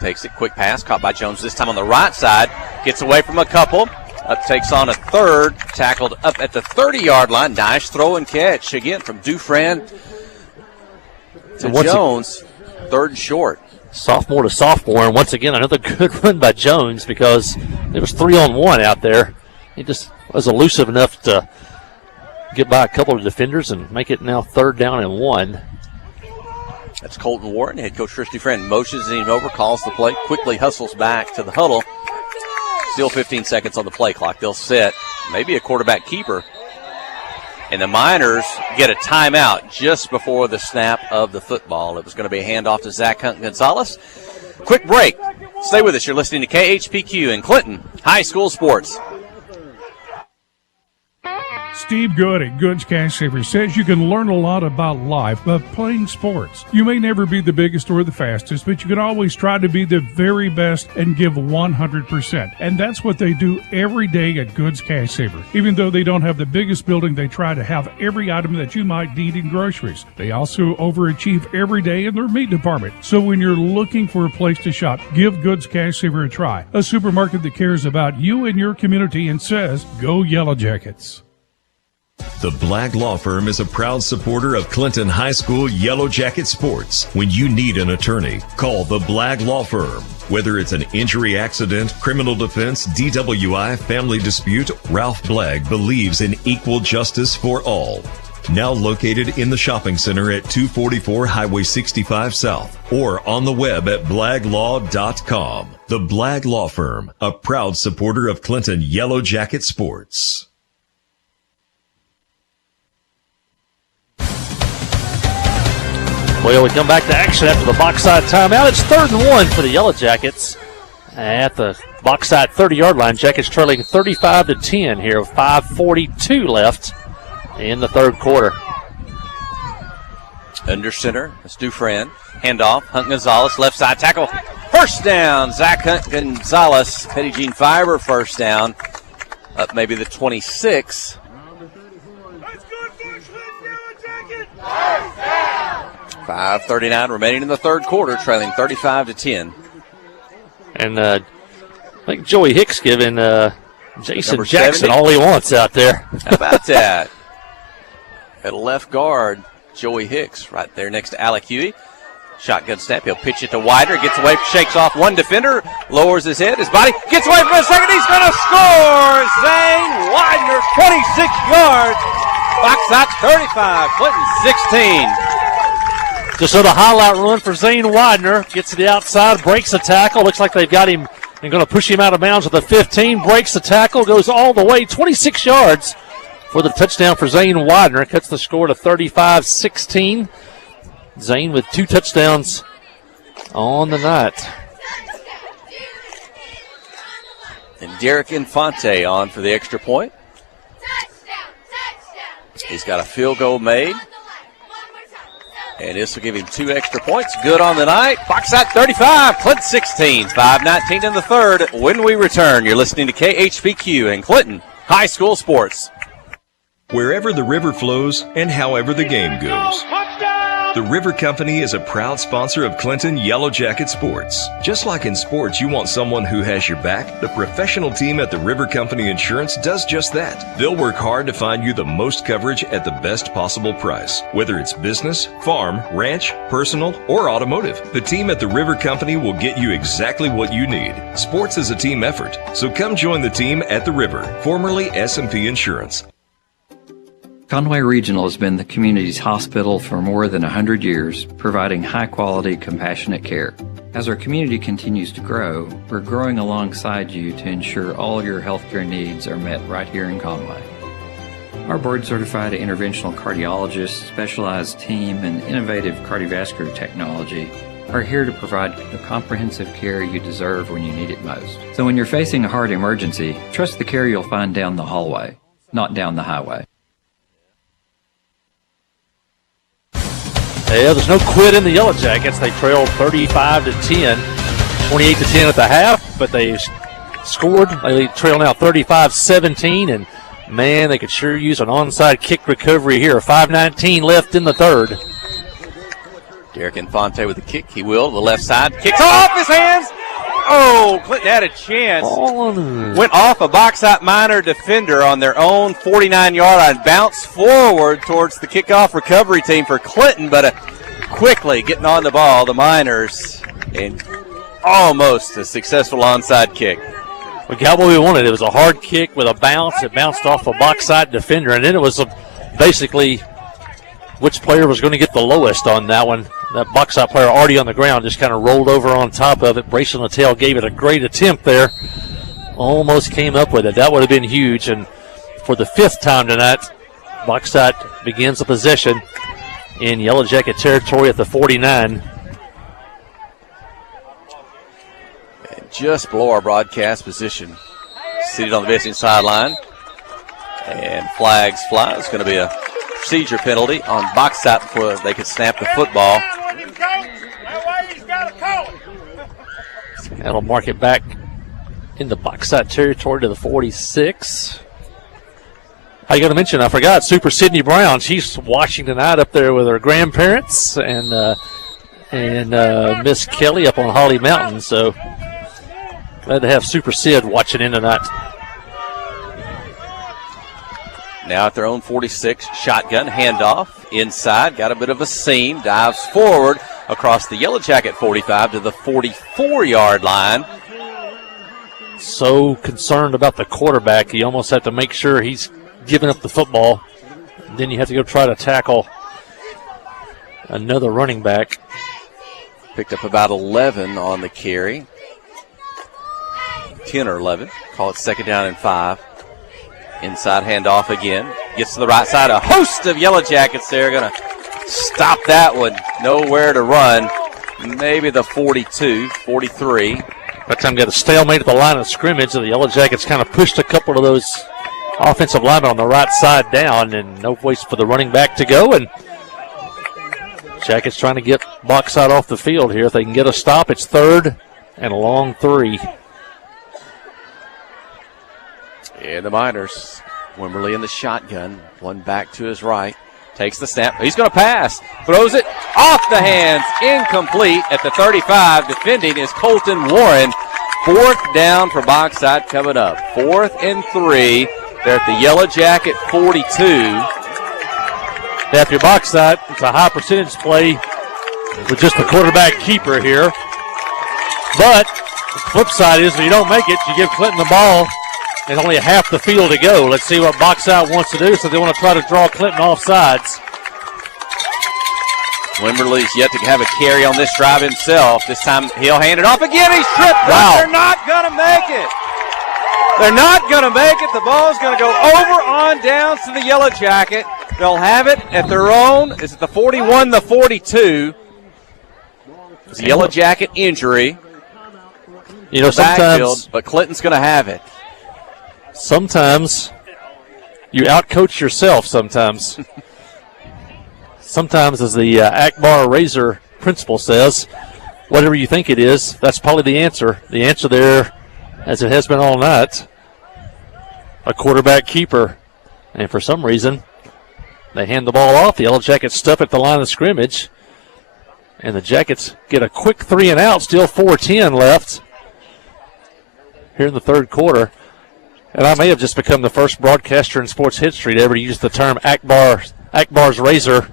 Takes it, quick pass, caught by Jones this time on the right side. Gets away from a couple. Up takes on a third. Tackled up at the 30-yard line. Nice throw and catch again from Dufresne to Jones. Third and short. Sophomore to sophomore, and once again another good run by Jones because it was 3-on-1 out there. He just was elusive enough to get by a couple of defenders and make it now 3rd down and 1. That's Colton Wharton. Head coach Chris Dufresne motions him over, calls the play, quickly hustles back to the huddle. Still 15 seconds on the play clock. They'll set maybe a quarterback keeper. And the Miners get a timeout just before the snap of the football. It was going to be a handoff to Zach Gonzalez. Quick break. Stay with us. You're listening to KHPQ in Clinton High School Sports. Steve Good at Goods Cash Savers says you can learn a lot about life by playing sports. You may never be the biggest or the fastest, but you can always try to be the very best and give 100%. And that's what they do every day at Goods Cash Savers. Even though they don't have the biggest building, they try to have every item that you might need in groceries. They also overachieve every day in their meat department. So when you're looking for a place to shop, give Goods Cash Savers a try. A supermarket that cares about you and your community and says, go Yellow Jackets. The Black Law Firm is a proud supporter of Clinton High School Yellow Jacket sports. When you need an attorney, call the Black Law Firm. Whether it's an injury accident, criminal defense, DWI, family dispute, Ralph Blagg believes in equal justice for all. Now located in the shopping center at 244 Highway 65 South or on the web at blaglaw.com. The Blagg Law Firm, a proud supporter of Clinton Yellow Jacket sports. Well, we come back to action after the Bauxite timeout. It's 3rd and 1 for the Yellow Jackets at the Bauxite 30-yard line. Jackets trailing 35-10 here with 5:42 left in the third quarter. Under center, it's Dufresne. Handoff, Hunt Gonzalez, left side tackle. First down, Zach Hunt Gonzalez. Petty Jean Fiber, first down. Up maybe the 26. 5:39 remaining in the third quarter, trailing 35-10. And I think Joey Hicks giving Jason Number Jackson 70. all he wants out there. How about that? At left guard, Joey Hicks right there next to Alec Huey. Shotgun snap. He'll pitch it to Widener. Gets away, shakes off one defender, lowers his head, his body, gets away for a second. He's going to score! Zane Widener, 26 yards. Bauxite 35, Clinton 16. Just so the highlight run for Zane Widener. Gets to the outside, breaks the tackle. Looks like they've got him and going to push him out of bounds with the 15. Breaks the tackle, goes all the way, 26 yards for the touchdown for Zane Widener. Cuts the score to 35-16. Zane with 2 touchdowns on the night. And Derek Infante on for the extra point. He's got a field goal made. And this will give him 2 extra points. Good on the night. Bauxite 35, Clinton 16. 5:19 in the third. When we return, you're listening to KHPQ and Clinton High School Sports. Wherever the river flows and however the game goes. The River Company is a proud sponsor of Clinton Yellow Jacket Sports. Just like in sports, you want someone who has your back. The professional team at the River Company Insurance does just that. They'll work hard to find you the most coverage at the best possible price. Whether it's business, farm, ranch, personal, or automotive, the team at the River Company will get you exactly what you need. Sports is a team effort, so come join the team at the River, formerly S&P Insurance. Conway Regional has been the community's hospital for more than 100 years, providing high-quality, compassionate care. As our community continues to grow, we're growing alongside you to ensure all your healthcare needs are met right here in Conway. Our board-certified interventional cardiologists, specialized team, and innovative cardiovascular technology are here to provide the comprehensive care you deserve when you need it most. So when you're facing a heart emergency, trust the care you'll find down the hallway, not down the highway. Yeah, there's no quit in the Yellow Jackets. They trailed 35-10, 28-10 at the half, but they scored. They trail now 35-17, and man, they could sure use an onside kick recovery here. 5:19 left in the third. Derek Infante with the kick. He will to the left side. Kicks off his hands. Oh, Clinton had a chance. Went off a Bauxite Minor defender on their own 49-yard line. Bounced forward towards the kickoff recovery team for Clinton, but quickly getting on the ball, the Miners, and almost a successful onside kick. We got what we wanted. It was a hard kick with a bounce. It bounced off a Bauxite defender, and then it was basically which player was going to get the lowest on that one. That Bauxite player already on the ground just kind of rolled over on top of it. Brayson Littell gave it a great attempt there. Almost came up with it. That would have been huge. And for the 5th time tonight, Bauxite begins a possession in Yellow Jacket territory at the 49. And just below our broadcast position, seated on the visiting sideline. And flags fly. It's going to be a procedure penalty on Bauxite before they could snap the football. That'll mark it back into Bauxite territory to the 46. I got to mention, I forgot, Super Sydney Brown. She's watching tonight up there with her grandparents and Miss Kelly up on Holly Mountain. So glad to have Super Sid watching in tonight. Now at their own 46, shotgun, handoff, inside, got a bit of a seam, dives forward across the Yellow Jacket 45 to the 44-yard line. So concerned about the quarterback, you almost have to make sure he's giving up the football. Then you have to go try to tackle another running back. Picked up about 11 on the carry. 10 or 11. Call it 2nd down and 5. Inside handoff again. Gets to the right side. A host of Yellow Jackets there. Going to stop that one. Nowhere to run. Maybe the 42, 43. That time got a stalemate at the line of scrimmage. And the Yellow Jackets kind of pushed a couple of those offensive linemen on the right side down. And no place for the running back to go. And Jackets trying to get Bauxite off the field here. If they can get a stop, it's 3rd and a long 3. And the Miners, Wimberly in the shotgun, one back to his right, takes the snap. He's going to pass, throws it off the hands, incomplete at the 35. Defending is Colton Warren. 4th down for Bauxite coming up. 4th and 3. They're at the Yellow Jacket 42. After Bauxite, it's a high percentage play with just the quarterback keeper here. But the flip side is if you don't make it, you give Clinton the ball. And only half the field to go. Let's see what Bauxite wants to do. So they want to try to draw Clinton off sides. Wimberly's yet to have a carry on this drive himself. This time he'll hand it off again. He's tripped. Wow. They're not going to make it. They're not going to make it. The ball's going to go over on down to the Yellow Jacket. They'll have it at their own. Is it the 41, the 42? It's a Yellow Jacket injury. You know, sometimes. But Clinton's going to have it. Sometimes you outcoach yourself sometimes. sometimes, as the Akbar Razor principle says, whatever you think it is, that's probably the answer. The answer there, as it has been all night, a quarterback keeper. And for some reason, they hand the ball off. The Yellow Jackets stuff at the line of scrimmage. And the Jackets get a quick 3 and out, still 4:10 left here in the third quarter. And I may have just become the first broadcaster in sports history to ever use the term Akbar's Razor,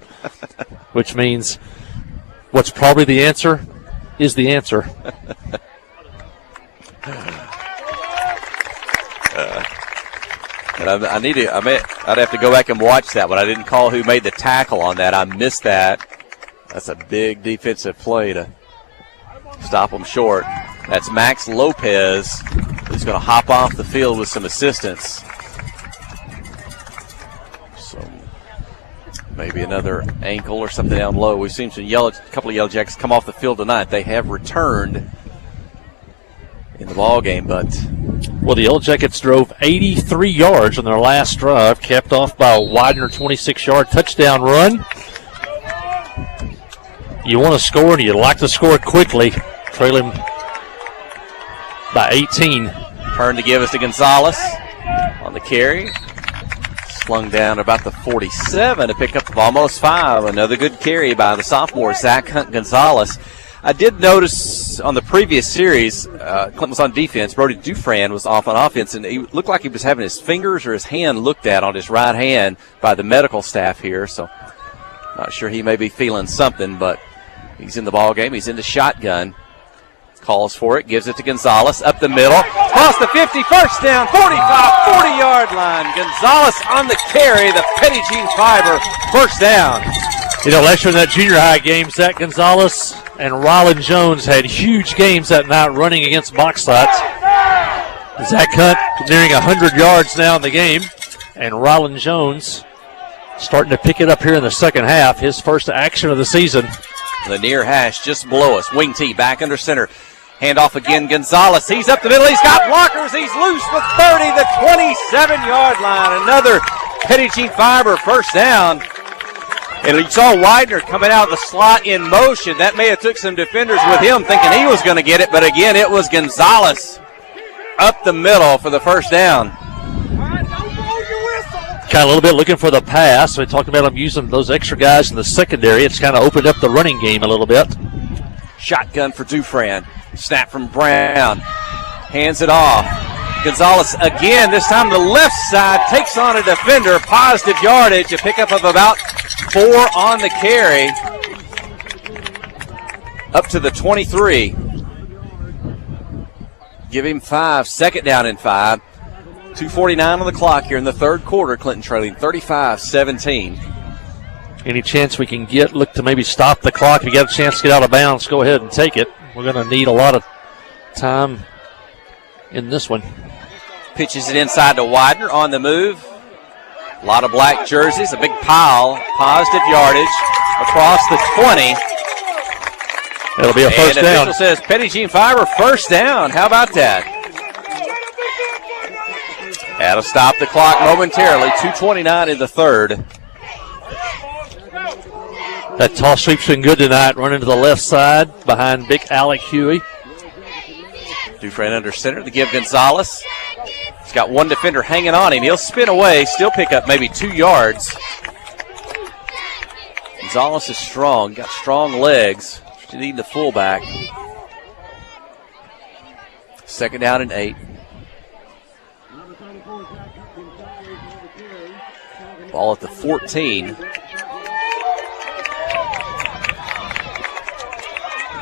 which means what's probably the answer is the answer. And I'd have to go back and watch that one. I didn't call who made the tackle on that. I missed that. That's a big defensive play to stop them short. That's Max Lopez, who's going to hop off the field with some assistance. So maybe another ankle or something down low. We've seen a couple of Yellow Jackets come off the field tonight. They have returned in the ball game, but well, the Yellow Jackets drove 83 yards on their last drive, capped off by a Widener 26-yard touchdown run. You want to score, and you'd like to score quickly, trailing by 18. Turn to give us to Gonzalez on the carry. Slung down about the 47 to pick up almost 5. Another good carry by the sophomore, Zach Hunt Gonzalez. I did notice on the previous series, Clinton was on defense. Brody Dufran was off on offense, and he looked like he was having his fingers or his hand looked at on his right hand by the medical staff here. So not sure he may be feeling something, but he's in the ball game. He's in the shotgun. Calls for it, gives it to Gonzalez up the middle. Across the 50, first down, 45, 40-yard line. Gonzalez on the carry, the Petty Jean Fiber, first down. You know, last year in that junior high game, Zach Gonzalez and Rollin Jones had huge games that night running against Bauxite. Zach Hunt nearing 100 yards now in the game, and Rollin Jones starting to pick it up here in the second half, his first action of the season. The near hash just below us. Wing T back under center. Handoff again, Gonzalez. He's up the middle. He's got blockers. He's loose with 30, the 27-yard line. Another Petty Jean Fiber first down. And you saw Widener coming out of the slot in motion. That may have took some defenders with him thinking he was going to get it, but again, it was Gonzalez up the middle for the first down. Kind of a little bit looking for the pass. We talked about him using those extra guys in the secondary. It's kind of opened up the running game a little bit. Shotgun for Dufran. Snap from Brown. Hands it off. Gonzalez again, this time the left side, takes on a defender. Positive yardage, a pickup of about 4 on the carry. Up to the 23. Give him 5, second down and 5. 2:49 on the clock here in the third quarter. Clinton trailing 35-17. Any chance we can look to maybe stop the clock. If you got a chance to get out of bounds, go ahead and take it. We're going to need a lot of time in this one. Pitches it inside to Widener on the move. A lot of black jerseys, a big pile, positive yardage across the 20. It'll be a first down. And official says Petty Jean Fiber, first down. How about that? That'll stop the clock momentarily. 2:29 in the third. That toss sweep's been good tonight. Running to the left side behind big Alec Huey. Dufran under center to give Gonzalez. He's got one defender hanging on him. He'll spin away, still pick up maybe 2 yards. Gonzalez is strong, got strong legs. You need the fullback. Second down and 8. Ball at the 14.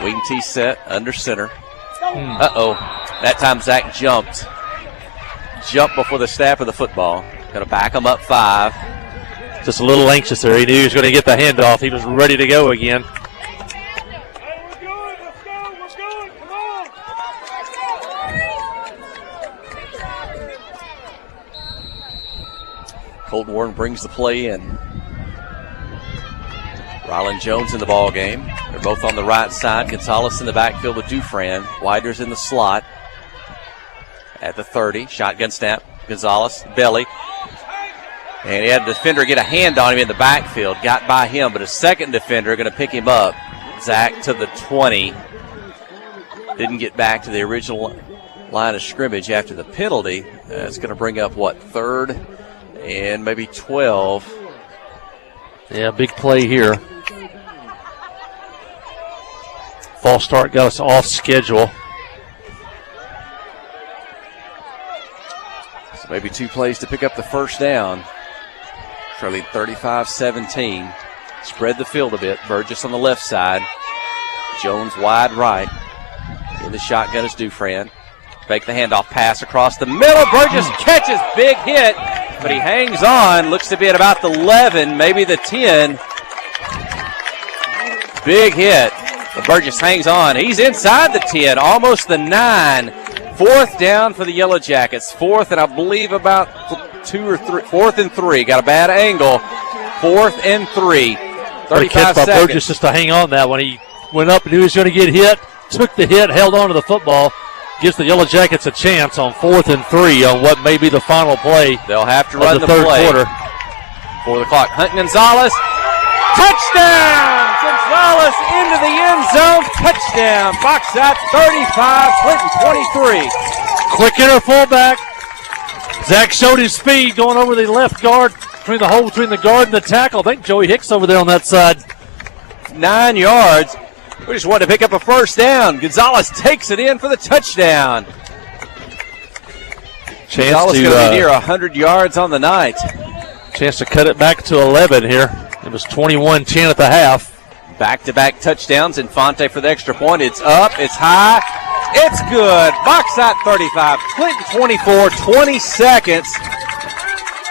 Wing T set under center. Uh-oh. That time Zach jumped. Jumped before the snap of the football. Going to back him up 5. Just a little anxious there. He knew he was going to get the handoff. He was ready to go again. Colton Warren brings the play in. Rylan Jones in the ball game. They're both on the right side. Gonzalez in the backfield with Dufran. Widener's in the slot at the 30. Shotgun snap. Gonzalez, belly. And he had a defender get a hand on him in the backfield. Got by him, but a second defender going to pick him up. Zach to the 20. Didn't get back to the original line of scrimmage after the penalty. It's going to bring up, third and maybe 12. Yeah, big play here. False start got us off schedule. So maybe 2 plays to pick up the first down. Trailing 35-17. Spread the field a bit. Burgess on the left side. Jones wide right. In the shotgun is Dufran. Fake the handoff pass across the middle. Burgess catches, big hit, but he hangs on. Looks to be at about the 11, maybe the 10. Big hit. But Burgess hangs on. He's inside the 10, almost the 9. 4th down for the Yellow Jackets. 4th and I believe about 2 or 3. 4th and 3. Got a bad angle. 4th and 3. 35 seconds. Burgess just to hang on that one. He went up and knew he was going to get hit. Took the hit, held on to the football. Gives the Yellow Jackets a chance on 4th and 3 on what may be the final play. They'll have to run the third play. Quarter. For the clock. Hunt Gonzalez. Touchdown! Gonzalez into the end zone. Touchdown. Box out 35, Clinton 23. Quick hitter fullback. Zach showed his speed going over the left guard, between the hole between the guard and the tackle. I think Joey Hicks over there on that side. 9 yards. We just wanted to pick up a first down. Gonzalez takes it in for the touchdown. Gonzalez going to be near 100 yards on the night. Chance to cut it back to 11 here. It was 21-10 at the half. Back-to-back touchdowns. Infante for the extra point. It's up. It's high. It's good. Box out 35. Clinton 24. 20 seconds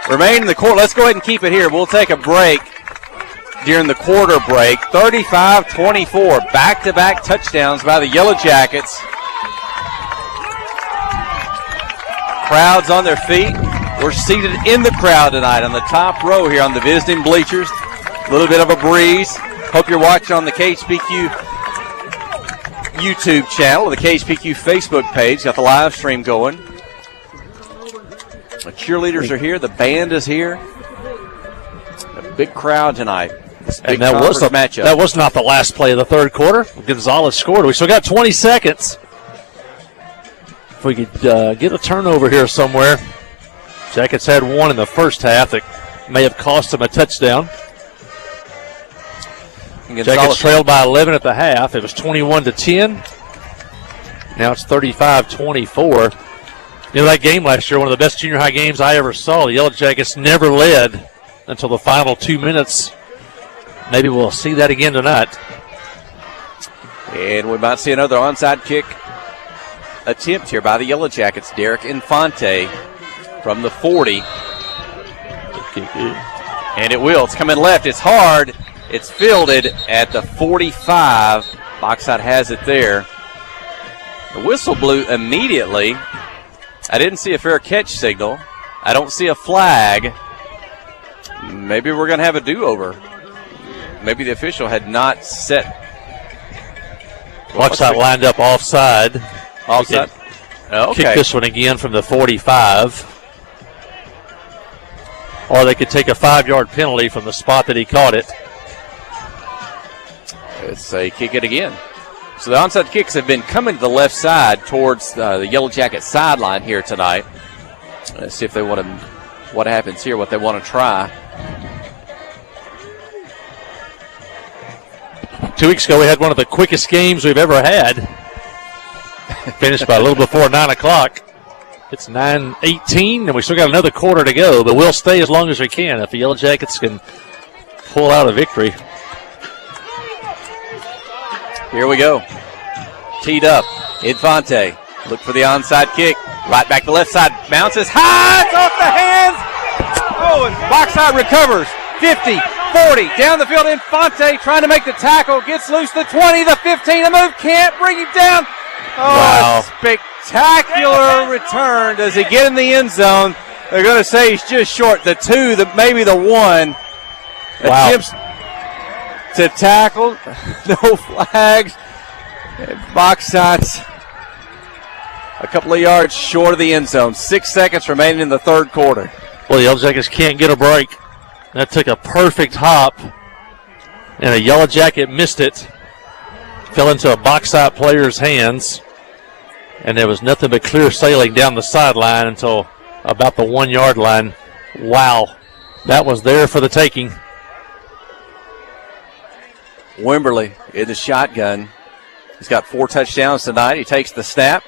remain in the court. Let's go ahead and keep it here. We'll take a break during the quarter break. 35-24. Back-to-back touchdowns by the Yellow Jackets. Crowds on their feet. We're seated in the crowd tonight on the top row here on the visiting bleachers. A little bit of a breeze. Hope you're watching on the KHPQ YouTube channel or the KHPQ Facebook page. Got the live stream going. The cheerleaders are here. The band is here. A big crowd tonight. And that was the matchup. That was not the last play of the third quarter. Gonzalez scored. We still got 20 seconds. If we could get a turnover here somewhere. Jackets had one in the first half that may have cost them a touchdown. Jackets trailed by 11 at the half. It was 21-10. Now it's 35-24. You know, that game last year, one of the best junior high games I ever saw. The Yellow Jackets never led until the final 2 minutes. Maybe we'll see that again tonight. And we might see another onside kick attempt here by the Yellow Jackets. Derek Infante from the 40. And it will. It's coming left. It's hard. It's fielded at the 45. Boxside has it there. The whistle blew immediately. I didn't see a fair catch signal. I don't see a flag. Maybe we're going to have a do-over. Maybe the official had not set. Boxside lined up offside. Offside. Okay. Kick this one again from the 45. Or they could take a 5-yard penalty from the spot that he caught it. Let's say kick it again. So the onside kicks have been coming to the left side towards the Yellow Jacket sideline here tonight. Let's see if they want to, what happens here, what they want to try. 2 weeks ago, we had one of the quickest games we've ever had. Finished by a little before 9 o'clock. It's 9:18, and we still got another quarter to go, but we'll stay as long as we can if the Yellow Jackets can pull out a victory. Here we go. Teed up. Infante. Look for the onside kick. Right back to the left side. Bounces high. It's off the hands. Oh, and Boxside recovers. 50, 40. Down the field. Infante trying to make the tackle. Gets loose. The 20, the 15. The move can't bring him down. Oh, wow. Spectacular return. Does he get in the end zone? They're going to say he's just short. The 2, maybe the 1. Wow. Attempts to tackle. No flags. Box shots a couple of yards short of the end zone. 6 seconds remaining in the third quarter. Well, the Yellow Jackets can't get a break. That took a perfect hop, and a Yellow Jacket missed it. Fell into a Bauxite player's hands, and there was nothing but clear sailing down the sideline until about the 1 yard line. Wow, that was there for the taking. Wimberly in the shotgun. He's got 4 touchdowns tonight. He takes the snap.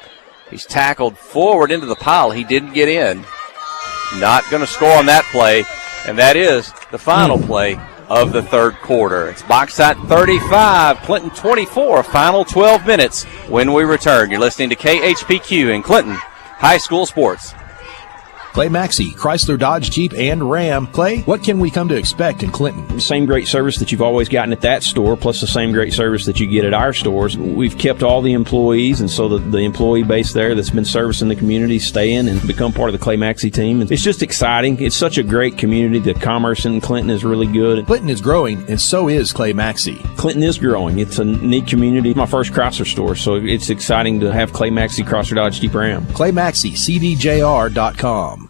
He's tackled forward into the pile. He didn't get in. Not going to score on that play, and that is the final play of the third quarter. It's Bauxite 35, Clinton 24, final 12 minutes when we return. You're listening to KHPQ in Clinton High School Sports. Clay Maxey, Chrysler, Dodge, Jeep, and Ram. Clay, what can we come to expect in Clinton? Same great service that you've always gotten at that store, plus the same great service that you get at our stores. We've kept all the employees, and so the employee base there that's been servicing the community stay in and become part of the Clay Maxey team. It's just exciting. It's such a great community. The commerce in Clinton is really good. Clinton is growing, and so is Clay Maxey. Clinton is growing. It's a neat community. My first Chrysler store, so it's exciting to have Clay Maxey, Chrysler, Dodge, Jeep, Ram. Clay Maxey, CDJR.com.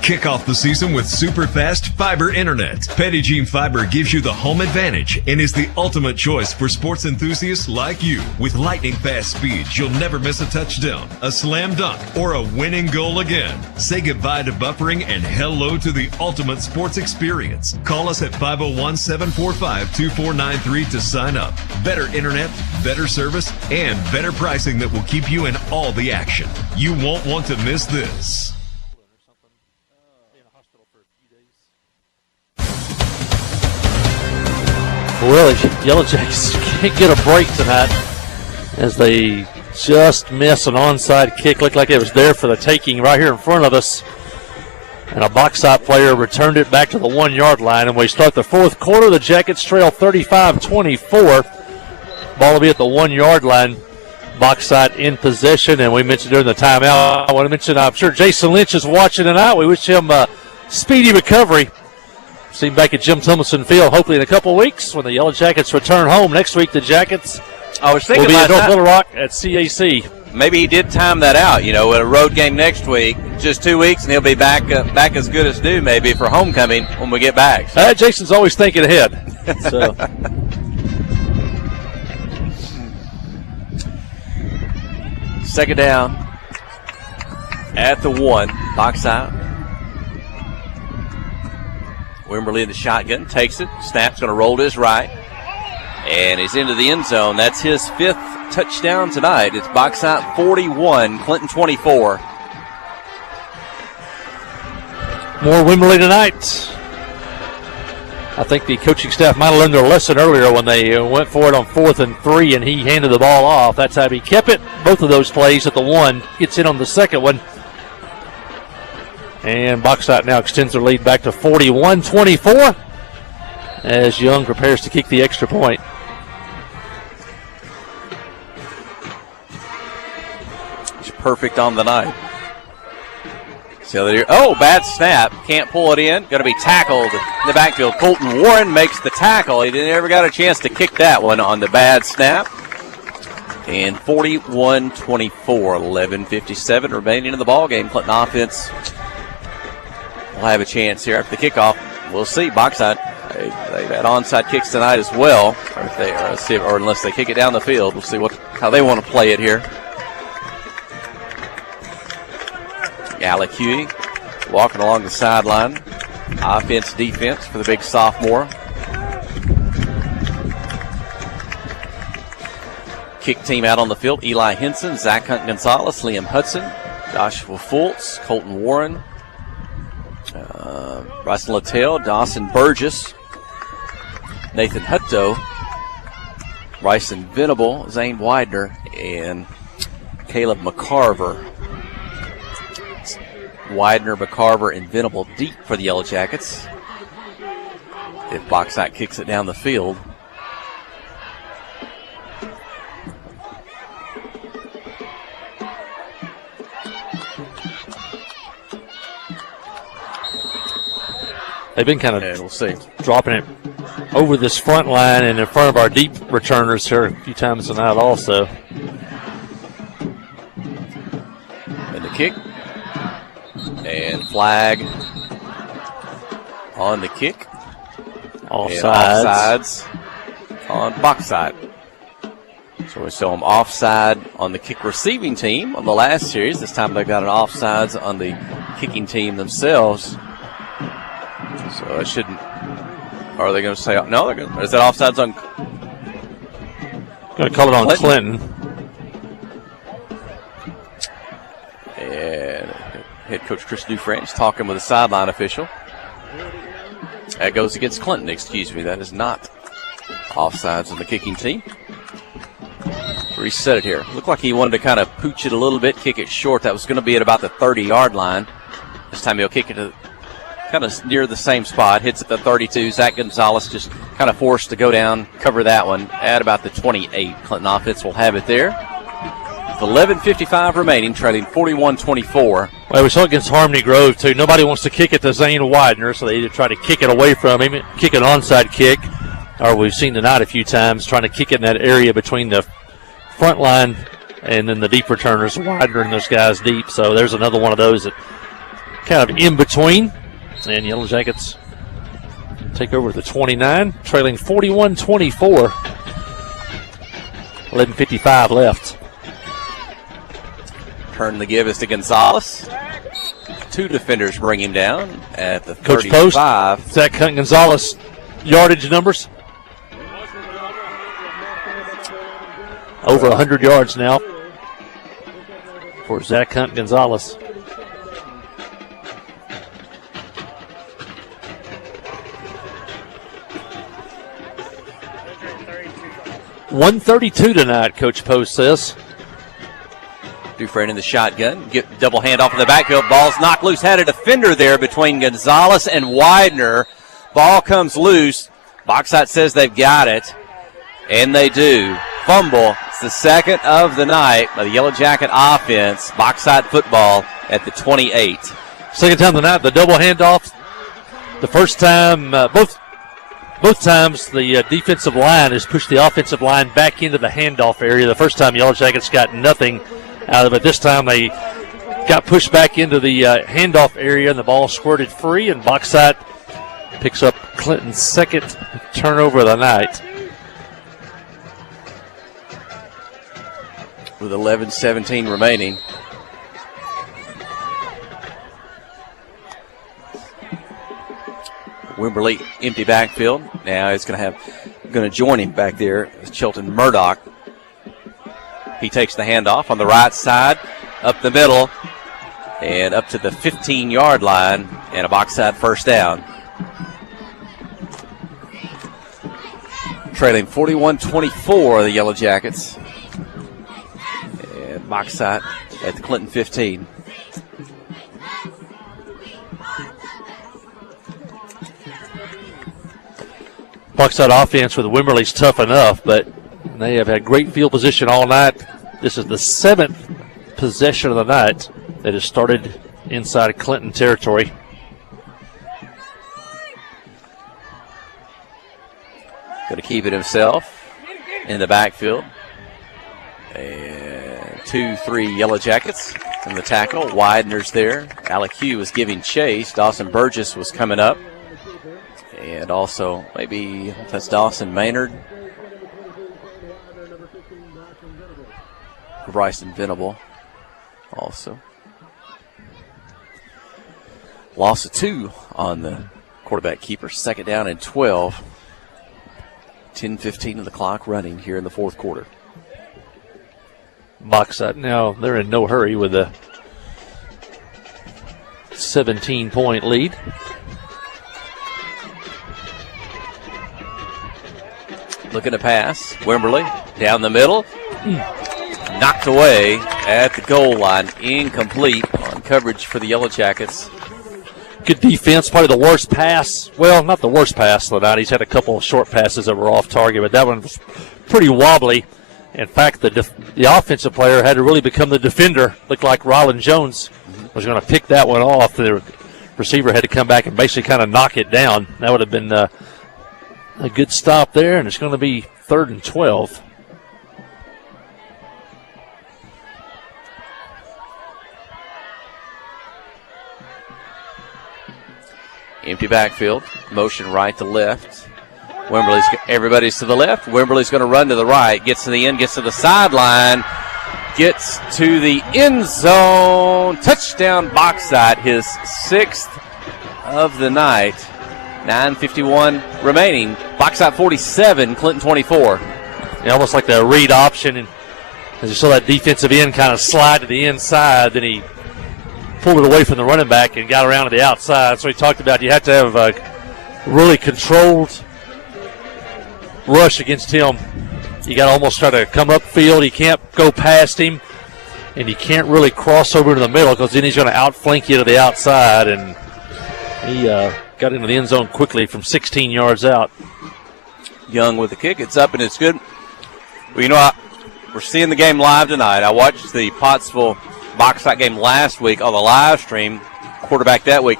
Kick off the season with super fast fiber internet. Pregame Fiber gives you the home advantage and is the ultimate choice for sports enthusiasts like you. With lightning fast speeds, you'll never miss a touchdown, a slam dunk, or a winning goal again. Say goodbye to buffering and hello to the ultimate sports experience. Call us at 501-745-2493 to sign up. Better internet, better service, and better pricing that will keep you in all the action. You won't want to miss this. Well, the Yellow Jackets can't get a break tonight as they just miss an onside kick. Looked like it was there for the taking right here in front of us. And a Bauxite player returned it back to the 1 yard line. And we start the fourth quarter. The Jackets trail 35-24. Ball will be at the 1 yard line. Bauxite in possession. And we mentioned during the timeout, I want to mention, I'm sure Jason Lynch is watching tonight. We wish him a speedy recovery. See him back at Jim Tomlinson Field hopefully in a couple of weeks when the Yellow Jackets return home. Next week, the Jackets will be at North Little Rock at CAC. Maybe he did time that out, at a road game next week, just 2 weeks, and he'll be back as good as new maybe for homecoming when we get back. So. Jason's always thinking ahead. So. Second down at the 1, Bauxite. Wimberly in the shotgun, takes it, snap's going to roll to his right, and he's into the end zone. That's his 5th touchdown tonight. It's Bauxite 41, Clinton 24. More Wimberly tonight. I think the coaching staff might have learned their lesson earlier when they went for it on 4th and 3 and he handed the ball off. That's how he kept it. Both of those plays at the 1, gets in on the second one. And Bauxite now extends their lead back to 41-24 as Young prepares to kick the extra point. He's perfect on the night. Oh, bad snap. Can't pull it in. Going to be tackled in the backfield. Colton Warren makes the tackle. He never got a chance to kick that one on the bad snap. And 41-24, 11:57 remaining in the ballgame. Clinton offense will have a chance here after the kickoff. We'll see. Bauxite, they've had onside kicks tonight as well, or unless they kick it down the field. We'll see how they want to play it here. Alec Huey walking along the sideline. Offense, defense for the big sophomore. Kick team out on the field. Eli Henson, Zach Hunt Gonzalez, Liam Hudson, Joshua Fultz, Colton Warren, Bryson Littell, Dawson Burgess, Nathan Hutto, Bryson Venable, Zane Widener, and Caleb McCarver. Widener, McCarver, and Venable deep for the Yellow Jackets. If Bauxite kicks it down the field. They've been kind of dropping it over this front line and in front of our deep returners here a few times tonight also. And the kick. And flag on the kick. Offsides. On box side. So we saw them offside on the kick receiving team on the last series. This time they've got an offsides on the kicking team themselves. So it shouldn't. Or are they going to say no? They're going. Is that offsides on? Going to call it on Clinton. And head coach Chris Dufresne is talking with a sideline official. That goes against Clinton. Excuse me. That is not offsides on the kicking team. Reset it here. Looked like he wanted to kind of pooch it a little bit, kick it short. That was going to be at about the 30-yard line. This time he'll kick it to kind of near the same spot. Hits at the 32. Zach Gonzalez just kind of forced to go down, cover that one at about the 28. Clinton offense will have it there. With 11:55 remaining, trailing 41-24. Well, we saw it against Harmony Grove, too. Nobody wants to kick it to Zane Widener, so they either try to kick it away from him, kick an onside kick, or we've seen tonight a few times trying to kick it in that area between the front line and then the deep returners, Widener and those guys deep. So there's another one of those that kind of in between. And Yellow Jackets take over the 29, trailing 41-24. 11:55 left. Turn the give is to Gonzalez. Two defenders bring him down at the Coach 35. Post, Zach Hunt Gonzalez yardage numbers. Over 100 yards now for Zach Hunt Gonzalez. .132 tonight, Coach Post says. Dufresne in the shotgun. Get double handoff in the backfield. Ball's knocked loose. Had a defender there between Gonzalez and Widener. Ball comes loose. Bauxite says they've got it. And they do. Fumble. It's the second of the night by the Yellow Jacket offense. Bauxite football at the 28. Second time tonight, the double handoff. The first time, both times the defensive line has pushed the offensive line back into the handoff area. The first time Yellow Jackets got nothing out of it. This time they got pushed back into the handoff area and the ball squirted free, and Bauxite picks up Clinton's second turnover of the night. With 11:17 remaining. Wimberley empty backfield. Now it's going to join him back there is Chilton Murdoch. He takes the handoff on the right side, up the middle, and up to the 15-yard line, and a Bauxite first down. Trailing 41-24, the Yellow Jackets. And Bauxite at the Clinton 15. Bauxite offense with Wimberley's tough enough, but they have had great field position all night. This is the 7th possession of the night that has started inside Clinton territory. Going to keep it himself in the backfield. And 2-3 Yellow Jackets from the tackle. Widener's there. Alec Hugh was giving chase. Dawson Burgess was coming up. And also, maybe that's Dawson Maynard. Bryson Venable also. Loss of 2 on the quarterback keeper. Second down and 12. 10:15 of the clock running here in the fourth quarter. Bauxite now, they're in no hurry with a 17-point lead. Looking to pass. Wimberley down the middle. Knocked away at the goal line. Incomplete on coverage for the Yellow Jackets. Good defense, probably the worst pass. Well, not the worst pass of the night. He's had a couple of short passes that were off target, but that one was pretty wobbly. In fact, the offensive player had to really become the defender. Looked like Ryland Jones was going to pick that one off. The receiver had to come back and basically kind of knock it down. That would have been a good stop there, and it's going to be 3rd and 12. Empty backfield. Motion right to left. Everybody's to the left. Wimberley's going to run to the right. Gets to the end, gets to the sideline. Gets to the end zone. Touchdown Bauxite, his 6th of the night. 9:51 remaining. Bauxite 47, Clinton 24. Yeah, almost like the read option. And as you saw that defensive end kind of slide to the inside, then he pulled it away from the running back and got around to the outside. So he talked about you have to have a really controlled rush against him. You got to almost try to come upfield. You can't go past him, and you can't really cross over to the middle because then he's going to outflank you to the outside. And he got into the end zone quickly from 16 yards out. Young with the kick. It's up and it's good. Well, we're seeing the game live tonight. I watched the Pottsville Bauxite game last week on the live stream. Quarterback that week.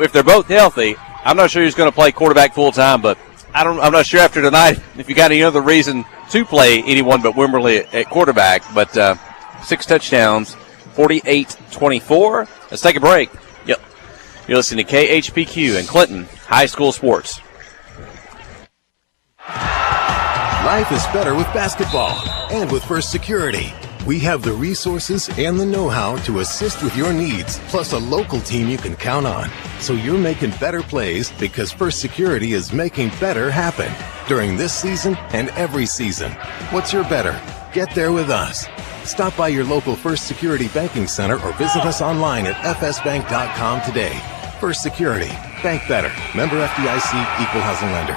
If they're both healthy, I'm not sure who's going to play quarterback full time, but I'm not sure after tonight if you got any other reason to play anyone but Wimberley at quarterback. But 6 touchdowns, 48-24. Let's take a break. Yep. You're listening to KHPQ and Clinton High School Sports. Life is better with basketball and with First Security. We have the resources and the know-how to assist with your needs, plus a local team you can count on. So you're making better plays because First Security is making better happen during this season and every season. What's your better? Get there with us. Stop by your local First Security Banking Center or visit us online at fsbank.com today. First Security. Bank better. Member FDIC, Equal Housing Lender.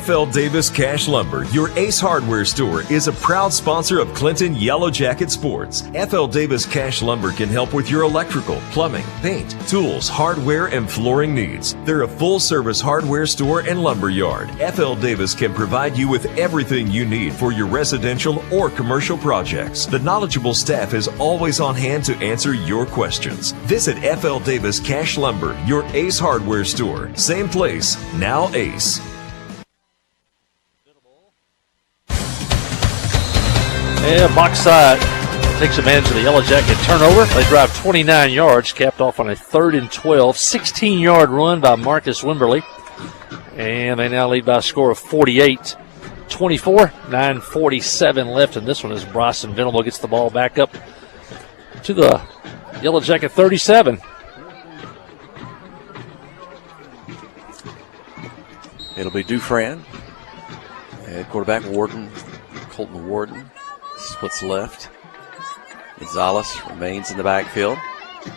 FL Davis Cash Lumber, your Ace Hardware store, is a proud sponsor of Clinton Yellow Jacket Sports. FL Davis Cash Lumber can help with your electrical, plumbing, paint, tools, hardware, and flooring needs. They're a full-service hardware store and lumber yard. FL Davis can provide you with everything you need for your residential or commercial projects. The knowledgeable staff is always on hand to answer your questions. Visit FL Davis Cash Lumber, your Ace Hardware store. Same place, now Ace. Yeah, Bauxite takes advantage of the Yellow Jacket turnover. They drive 29 yards, capped off on a 3rd and 12. 16-yard run by Marcus Wimberley. And they now lead by a score of 48-24. 9:47 left, and this one is Bryson Venable gets the ball back up to the Yellow Jacket 37. It'll be Dufran. Head quarterback Colton Warden. Splits left. Gonzalez remains in the backfield.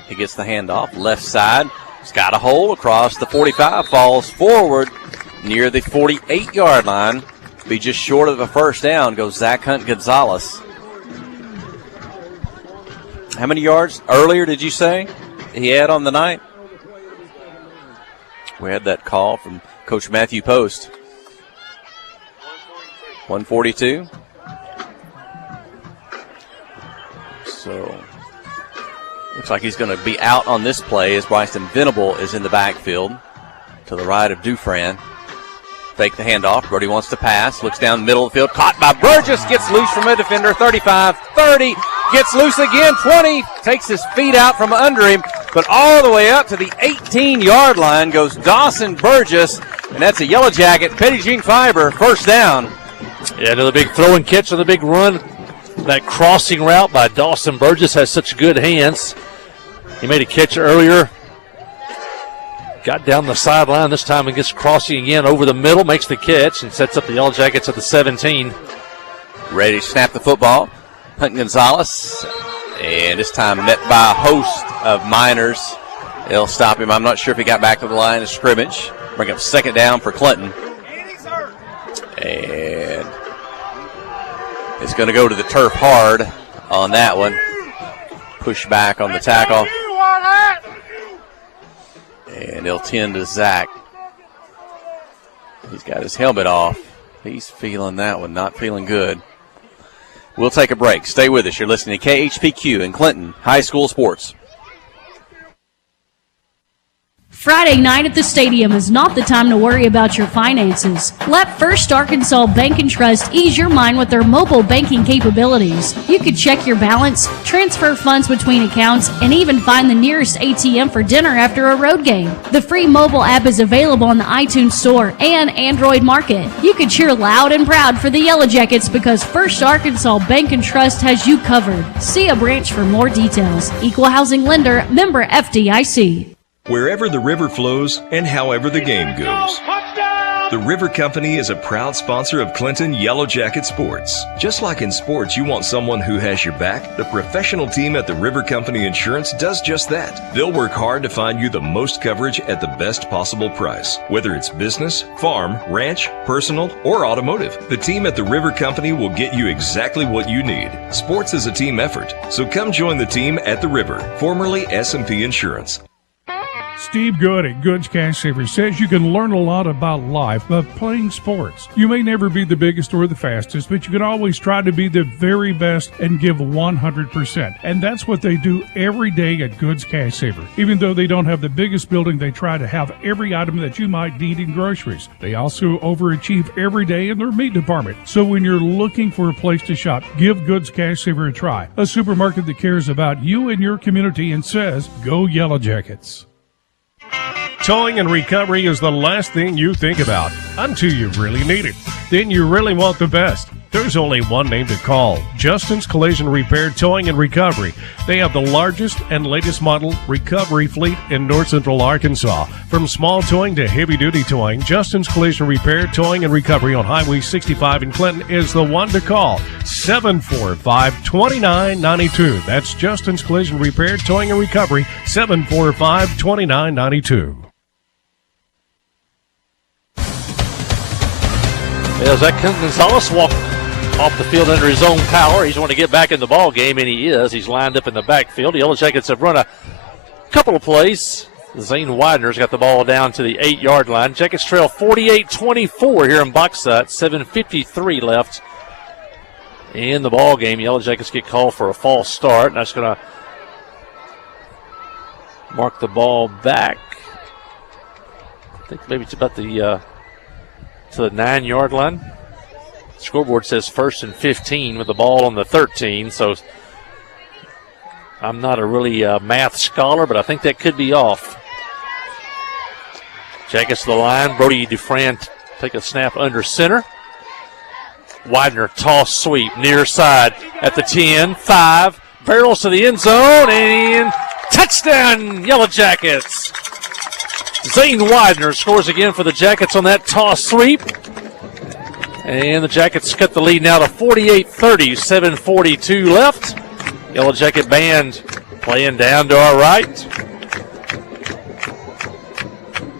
He gets the handoff. Left side. He's got a hole across the 45. Falls forward near the 48-yard line. Be just short of a first down. Goes Zach Hunt Gonzalez. How many yards earlier did you say he had on the night? We had that call from Coach Matthew Post. 142. So, looks like he's going to be out on this play as Bryson Venable is in the backfield to the right of Dufran. Fake the handoff. Brody wants to pass. Looks down the middle of the field. Caught by Burgess. Gets loose from a defender. 35, 30. Gets loose again. 20. Takes his feet out from under him. But all the way up to the 18-yard line goes Dawson Burgess. And that's a Yellow Jacket. Petty Jean Fiber. First down. Yeah, another big throw and catch on the big run. That crossing route by Dawson Burgess has such good hands. He made a catch earlier. Got down the sideline this time and gets crossing again over the middle, makes the catch, and sets up the Yellow Jackets at the 17. Ready to snap the football. Hunt Gonzalez. And this time met by a host of Miners. They'll stop him. I'm not sure if he got back to the line of scrimmage. Bring up second down for Clinton. And it's going to go to the turf hard on that one. Push back on the tackle. And they'll tend to Zach. He's got his helmet off. He's feeling that one, not feeling good. We'll take a break. Stay with us. You're listening to KHPQ and Clinton High School Sports. Friday night at the stadium is not the time to worry about your finances. Let First Arkansas Bank and Trust ease your mind with their mobile banking capabilities. You can check your balance, transfer funds between accounts, and even find the nearest ATM for dinner after a road game. The free mobile app is available on the iTunes Store and Android Market. You can cheer loud and proud for the Yellow Jackets because First Arkansas Bank and Trust has you covered. See a branch for more details. Equal housing lender, member FDIC. Wherever the river flows and however the game goes. The River Company is a proud sponsor of Clinton Yellow Jacket Sports. Just like in sports, you want someone who has your back. The professional team at the River Company Insurance does just that. They'll work hard to find you the most coverage at the best possible price. Whether it's business, farm, ranch, personal, or automotive, the team at the River Company will get you exactly what you need. Sports is a team effort, so come join the team at the River, formerly S&P Insurance. Steve Good at Goods Cash Savers says you can learn a lot about life by playing sports. You may never be the biggest or the fastest, but you can always try to be the very best and give 100%. And that's what they do every day at Goods Cash Saver. Even though they don't have the biggest building, they try to have every item that you might need in groceries. They also overachieve every day in their meat department. So when you're looking for a place to shop, give Goods Cash Saver a try. A supermarket that cares about you and your community and says, go Yellow Jackets. Towing and recovery is the last thing you think about until you really need it. Then you really want the best. There's only one name to call, Justin's Collision Repair Towing and Recovery. They have the largest and latest model recovery fleet in North Central Arkansas. From small towing to heavy-duty towing, Justin's Collision Repair Towing and Recovery on Highway 65 in Clinton is the one to call, 745-2992. That's Justin's Collision Repair Towing and Recovery, 745-2992. As that Gonzalez walked off the field under his own power, he's wanting to get back in the ball game, and he is. He's lined up in the backfield. The Yellow Jackets have run a couple of plays. Zane Widener's got the ball down to the 8-yard line. Jackets trail 48-24 here in Bauxite. 7:53 left in the ball game. Yellow Jackets get called for a false start, and that's going to mark the ball back. I think maybe it's about the to the 9-yard line. Scoreboard says 1st and 15 with the ball on the 13, so I'm not a really math scholar, but I think that could be off. Jackets to the line. Brody Dufran take a snap under center. Widener toss sweep near side at the 10, 5, barrels to the end zone, and touchdown Yellow Jackets. Zane Widener scores again for the Jackets on that toss sweep. And the Jackets cut the lead now to 48-30, 7:42 left. Yellow Jacket band playing down to our right.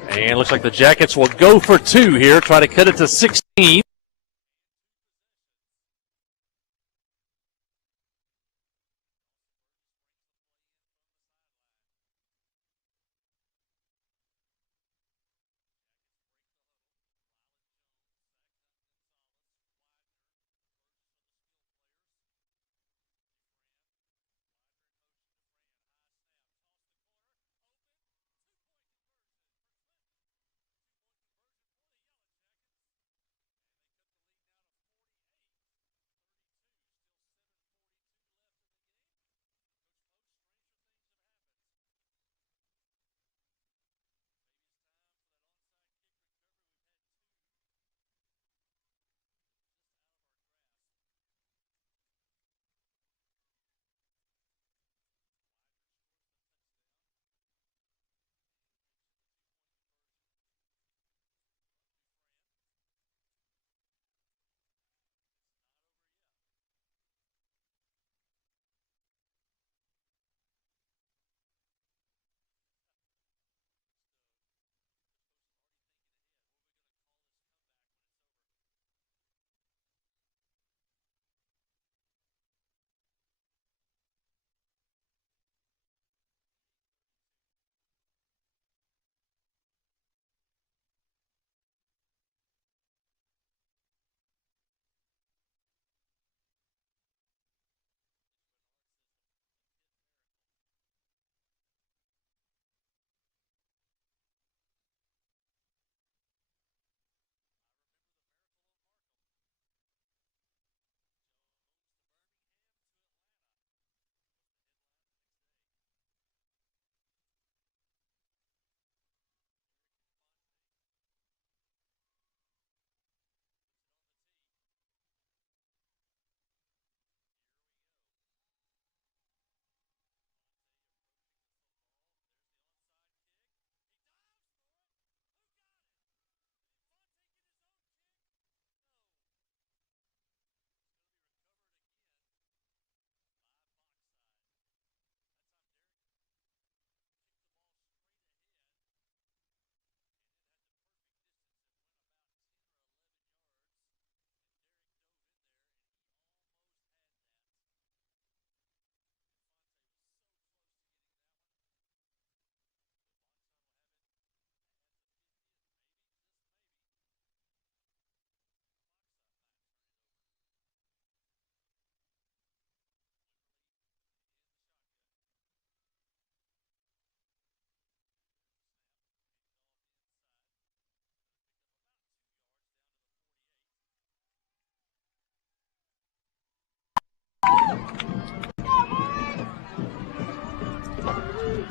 And looks like the Jackets will go for 2 here, try to cut it to 16.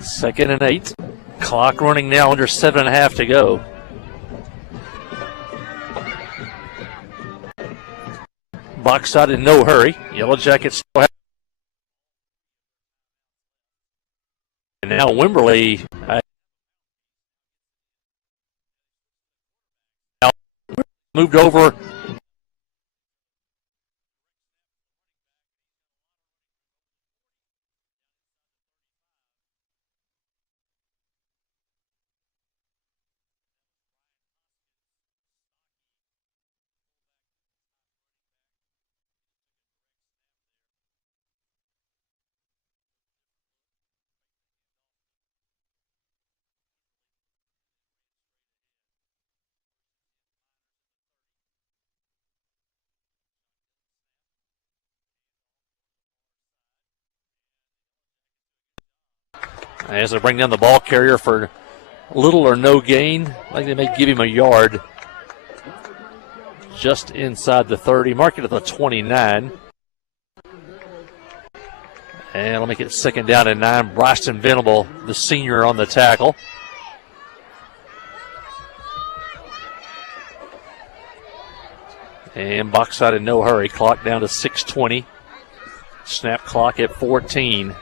Second and 8. Clock running now under 7.5 to go. Box side in no hurry. Yellow Jackets still have. And now Wimberley moved over. As they bring down the ball carrier for little or no gain. I think they may give him a yard just inside the 30. Mark it at the 29. And let me get second down and 9. Bryson Venable, the senior, on the tackle. And box side in no hurry. Clock down to 6:20. Snap clock at 14.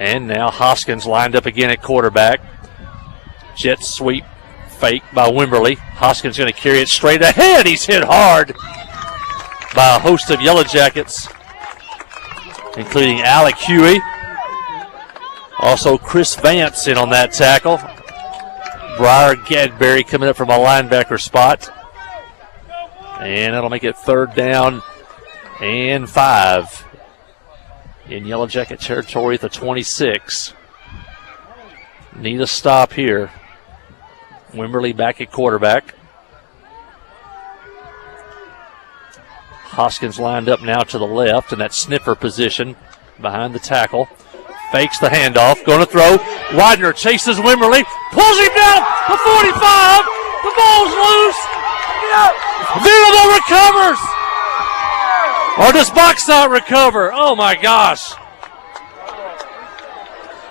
And now Hoskins lined up again at quarterback. Jet sweep fake by Wimberley. Hoskins going to carry it straight ahead. He's hit hard by a host of Yellow Jackets, including Alec Huey. Also Chris Vance in on that tackle. Briar Gadberry coming up from a linebacker spot. And that'll make it third down and 5. In Yellow Jacket territory at the 26. Need a stop here. Wimberley back at quarterback. Hoskins lined up now to the left in that sniffer position behind the tackle. Fakes the handoff, going to throw. Widener chases Wimberley, pulls him down to 45. The ball's loose. Venable recovers. Or does Boxside recover? Oh, my gosh.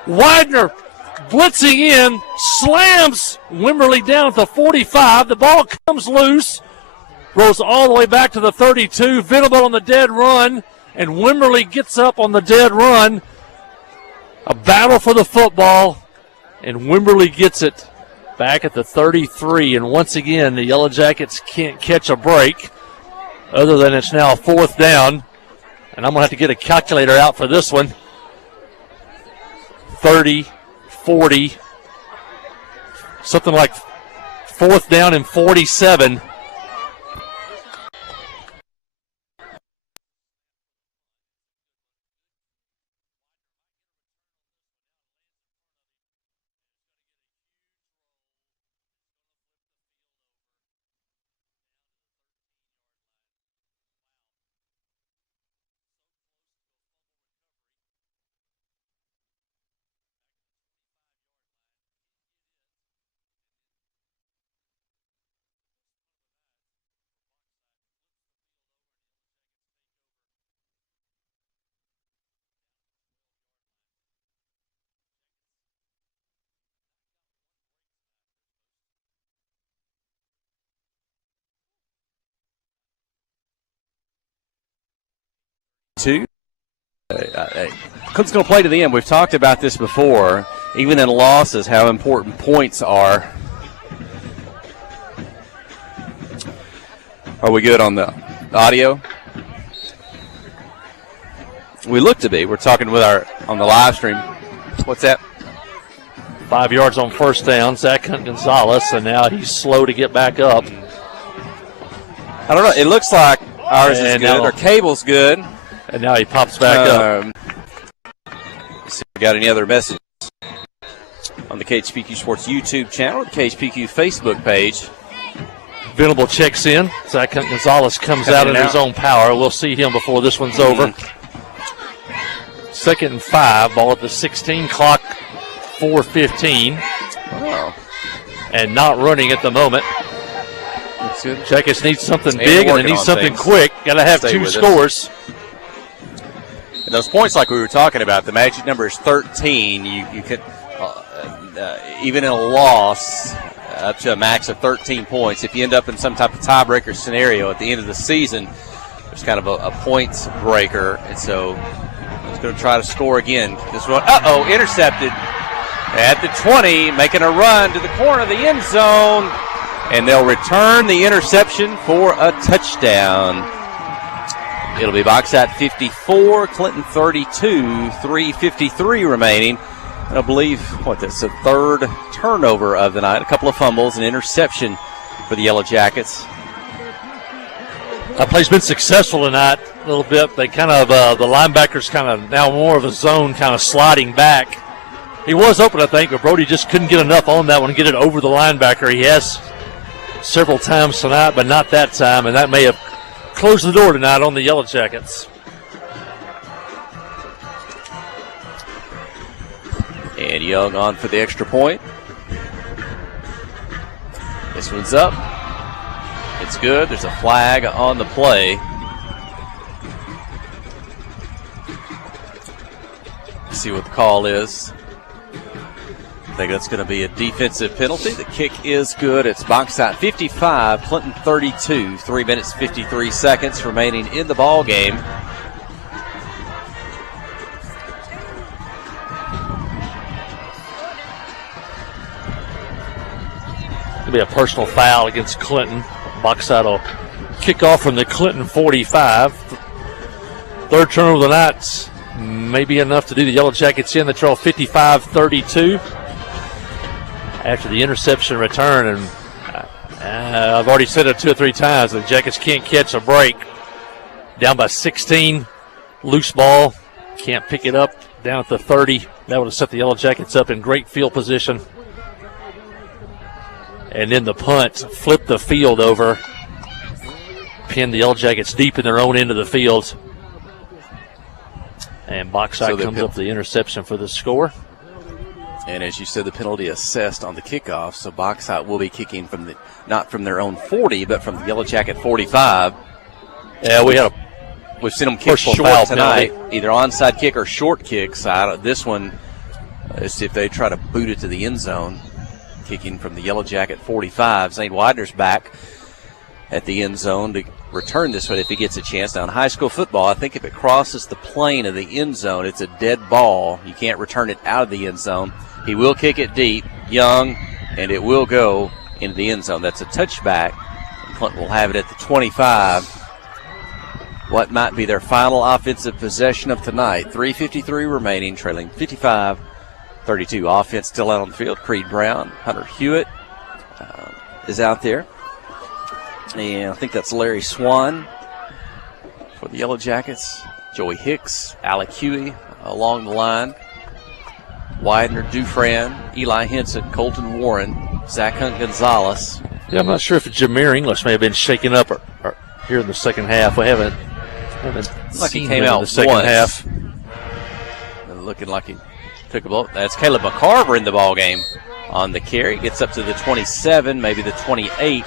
Widener blitzing in, slams Wimberley down at the 45. The ball comes loose, rolls all the way back to the 32. Venable on the dead run, and Wimberley gets up on the dead run. A battle for the football, and Wimberley gets it back at the 33. And once again, the Yellow Jackets can't catch a break. Other than it's now 4th down. And I'm going to have to get a calculator out for this one. 30, 40, something like 4th down and 47. Cook's going to play to the end. We've talked about this before, even in losses, how important points are. Are we good on the audio? We look to be. We're talking with on the live stream. What's that? 5 yards on first down. Zach Gonzalez, and now he's slow to get back up. I don't know. It looks like ours is good. Our cable's good. And now he pops back up. Let's see if we got any other messages on the KHPQ Sports YouTube channel, the KHPQ Facebook page. Venable checks in. Zach Gonzalez comes out in his own power. We'll see him before this one's over. 2nd and 5. Ball at the 16. Clock 4:15. Oh. And not running at the moment. Jackets need something big, and they need something quick. Got to have 2 scores. And those points, like we were talking about, the magic number is 13. You could, even in a loss, up to a max of 13 points. If you end up in some type of tiebreaker scenario at the end of the season, there's kind of a points breaker. And so he's going to try to score again. This one, intercepted at the 20, making a run to the corner of the end zone. And they'll return the interception for a touchdown. It'll be Bauxite 54, Clinton 32, 3:53 remaining. And I believe, that's the third turnover of the night. A couple of fumbles, an interception for the Yellow Jackets. That play's been successful tonight a little bit. They kind of, the linebackers kind of now more of a zone, kind of sliding back. He was open, I think, but Brody just couldn't get enough on that one to get it over the linebacker. He has several times tonight, but not that time, and that may have closed the door tonight on the Yellow Jackets. And Young on for the extra point. This one's up. It's good. There's a flag on the play. Let's see what the call is. I think that's going to be a defensive penalty. The kick is good. It's Bauxite 55, Clinton 32. 3 minutes, 53 seconds remaining in the ball game. It'll be a personal foul against Clinton. Bauxite will kick off from the Clinton 45. Third turnover of the night, maybe enough to do the Yellow Jackets in. They trail 55-32 after the interception return. And I've already said it 2 or 3 times, the Jackets can't catch a break. Down by 16, loose ball, can't pick it up down at the 30. That would have set the Yellow Jackets up in great field position. And then the punt, flip the field over, pin the Yellow Jackets deep in their own end of the field. And Bauxite comes up the interception for the score. And as you said, the penalty assessed on the kickoff, so Bauxite will be kicking from not from their own 40, but from the Yellow Jacket 45. Yeah, we've seen them kick short tonight, either onside kick or short kicks. This one is if they try to boot it to the end zone. Kicking from the Yellow Jacket 45. Zane Widener's back at the end zone to return this one if he gets a chance. Now in high school football, I think if it crosses the plane of the end zone, it's a dead ball. You can't return it out of the end zone. He will kick it deep, Young, and it will go into the end zone. That's a touchback. Clinton will have it at the 25. What might be their final offensive possession of tonight. 3:53 remaining, trailing 55-32. Offense still out on the field. Creed Brown, Hunter Hewitt is out there. And I think that's Larry Swan for the Yellow Jackets. Joey Hicks, Alec Huey along the line. Widener, Dufran, Eli Henson, Colton Warren, Zach Hunt Gonzalez. Yeah, I'm not sure if Jameer English may have been shaken up or here in the second half. We haven't like seen he came him out in the second half. Looking like he took a blow. That's Caleb McCarver in the ball game on the carry. Gets up to the 27, maybe the 28.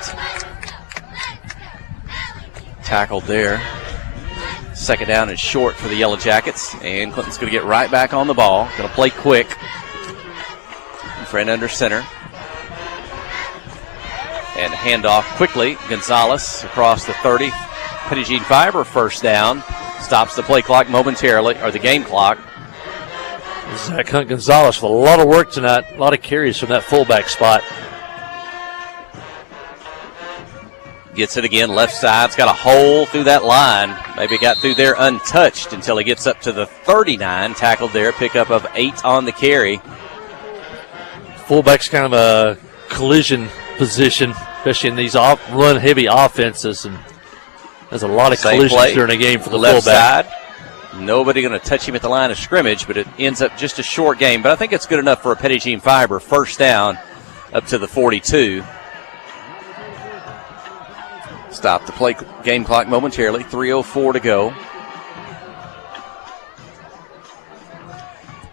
Tackled there. Second down is short for the Yellow Jackets, and Clinton's going to get right back on the ball. Going to play quick. Friend under center. And handoff quickly. Gonzalez across the 30. Pettigene Fiber first down. Stops the play clock momentarily, or the game clock. Zach Hunt Gonzalez with a lot of work tonight. A lot of carries from that fullback spot. Gets it again, left side. It's got a hole through that line. Maybe got through there untouched until he gets up to the 39. Tackled there, pickup of 8 on the carry. Fullback's kind of a collision position, especially in these run-heavy offenses. And there's a lot of collisions during a game for the left fullback. Side. Nobody going to touch him at the line of scrimmage, but it ends up just a short game. But I think it's good enough for a Pettigene Fiber. First down up to the 42. Stop the play game clock momentarily. 3:04 to go.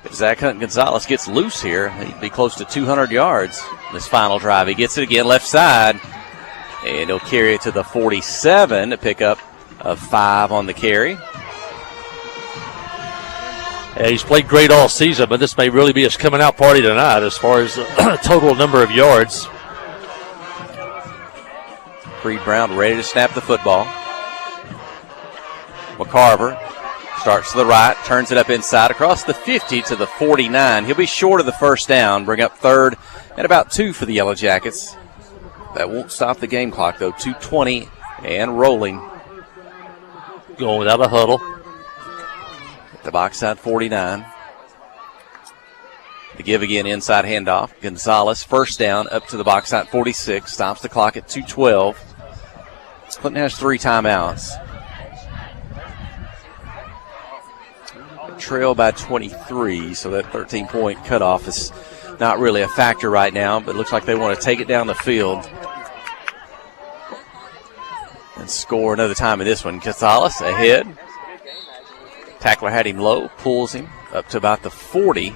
If Zach Hunt Gonzalez gets loose here, he'd be close to 200 yards this final drive. He gets it again, left side. And he'll carry it to the 47 to pick up a 5 on the carry. Yeah, he's played great all season, but this may really be his coming out party tonight as far as total number of yards. Creed Brown ready to snap the football. McCarver starts to the right, turns it up inside across the 50 to the 49. He'll be short of the first down, bring up third and about 2 for the Yellow Jackets. That won't stop the game clock, though. 2:20 and rolling. Going without a huddle. At the box side 49. The give again, inside handoff. Gonzalez, first down, up to the box side 46. Stops the clock at 2:12. Clinton has 3 timeouts. Trail by 23, so that 13-point cutoff is not really a factor right now, but it looks like they want to take it down the field and score another time in this one. Gonzalez ahead. Tackler had him low, pulls him up to about the 40.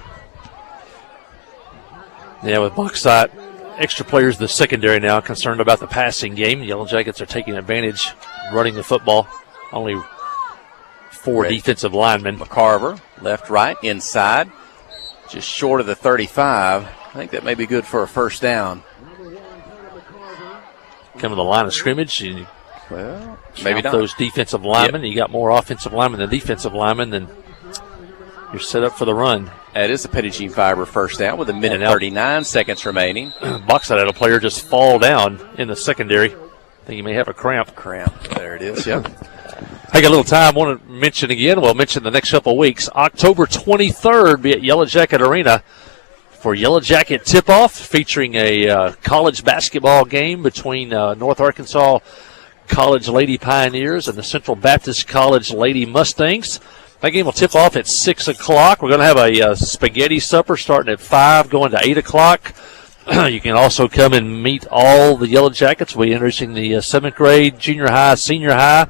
Yeah, with Bauxite, extra players in the secondary now concerned about the passing game. The Yellow Jackets are taking advantage running the football. Only 4 defensive linemen. McCarver, left, right, inside. Just short of the 35. I think that may be good for a first down. Come to the line of scrimmage. And maybe not. Those defensive linemen. You got more offensive linemen than defensive linemen, then you're set up for the run. That is a Petit Fiber first down with a minute 39 seconds remaining. Bauxite had a player just fall down in the secondary. I think he may have a cramp. There it is, yeah. I got a little time. I want to mention again, we'll mention the next couple of weeks. October 23rd, be at Yellow Jacket Arena for Yellow Jacket tip-off, featuring a college basketball game between North Arkansas College Lady Pioneers and the Central Baptist College Lady Mustangs. That game will tip off at 6 o'clock. We're going to have a spaghetti supper starting at 5, going to 8 o'clock. You can also come and meet all the Yellow Jackets. We're introducing the 7th grade, junior high, senior high.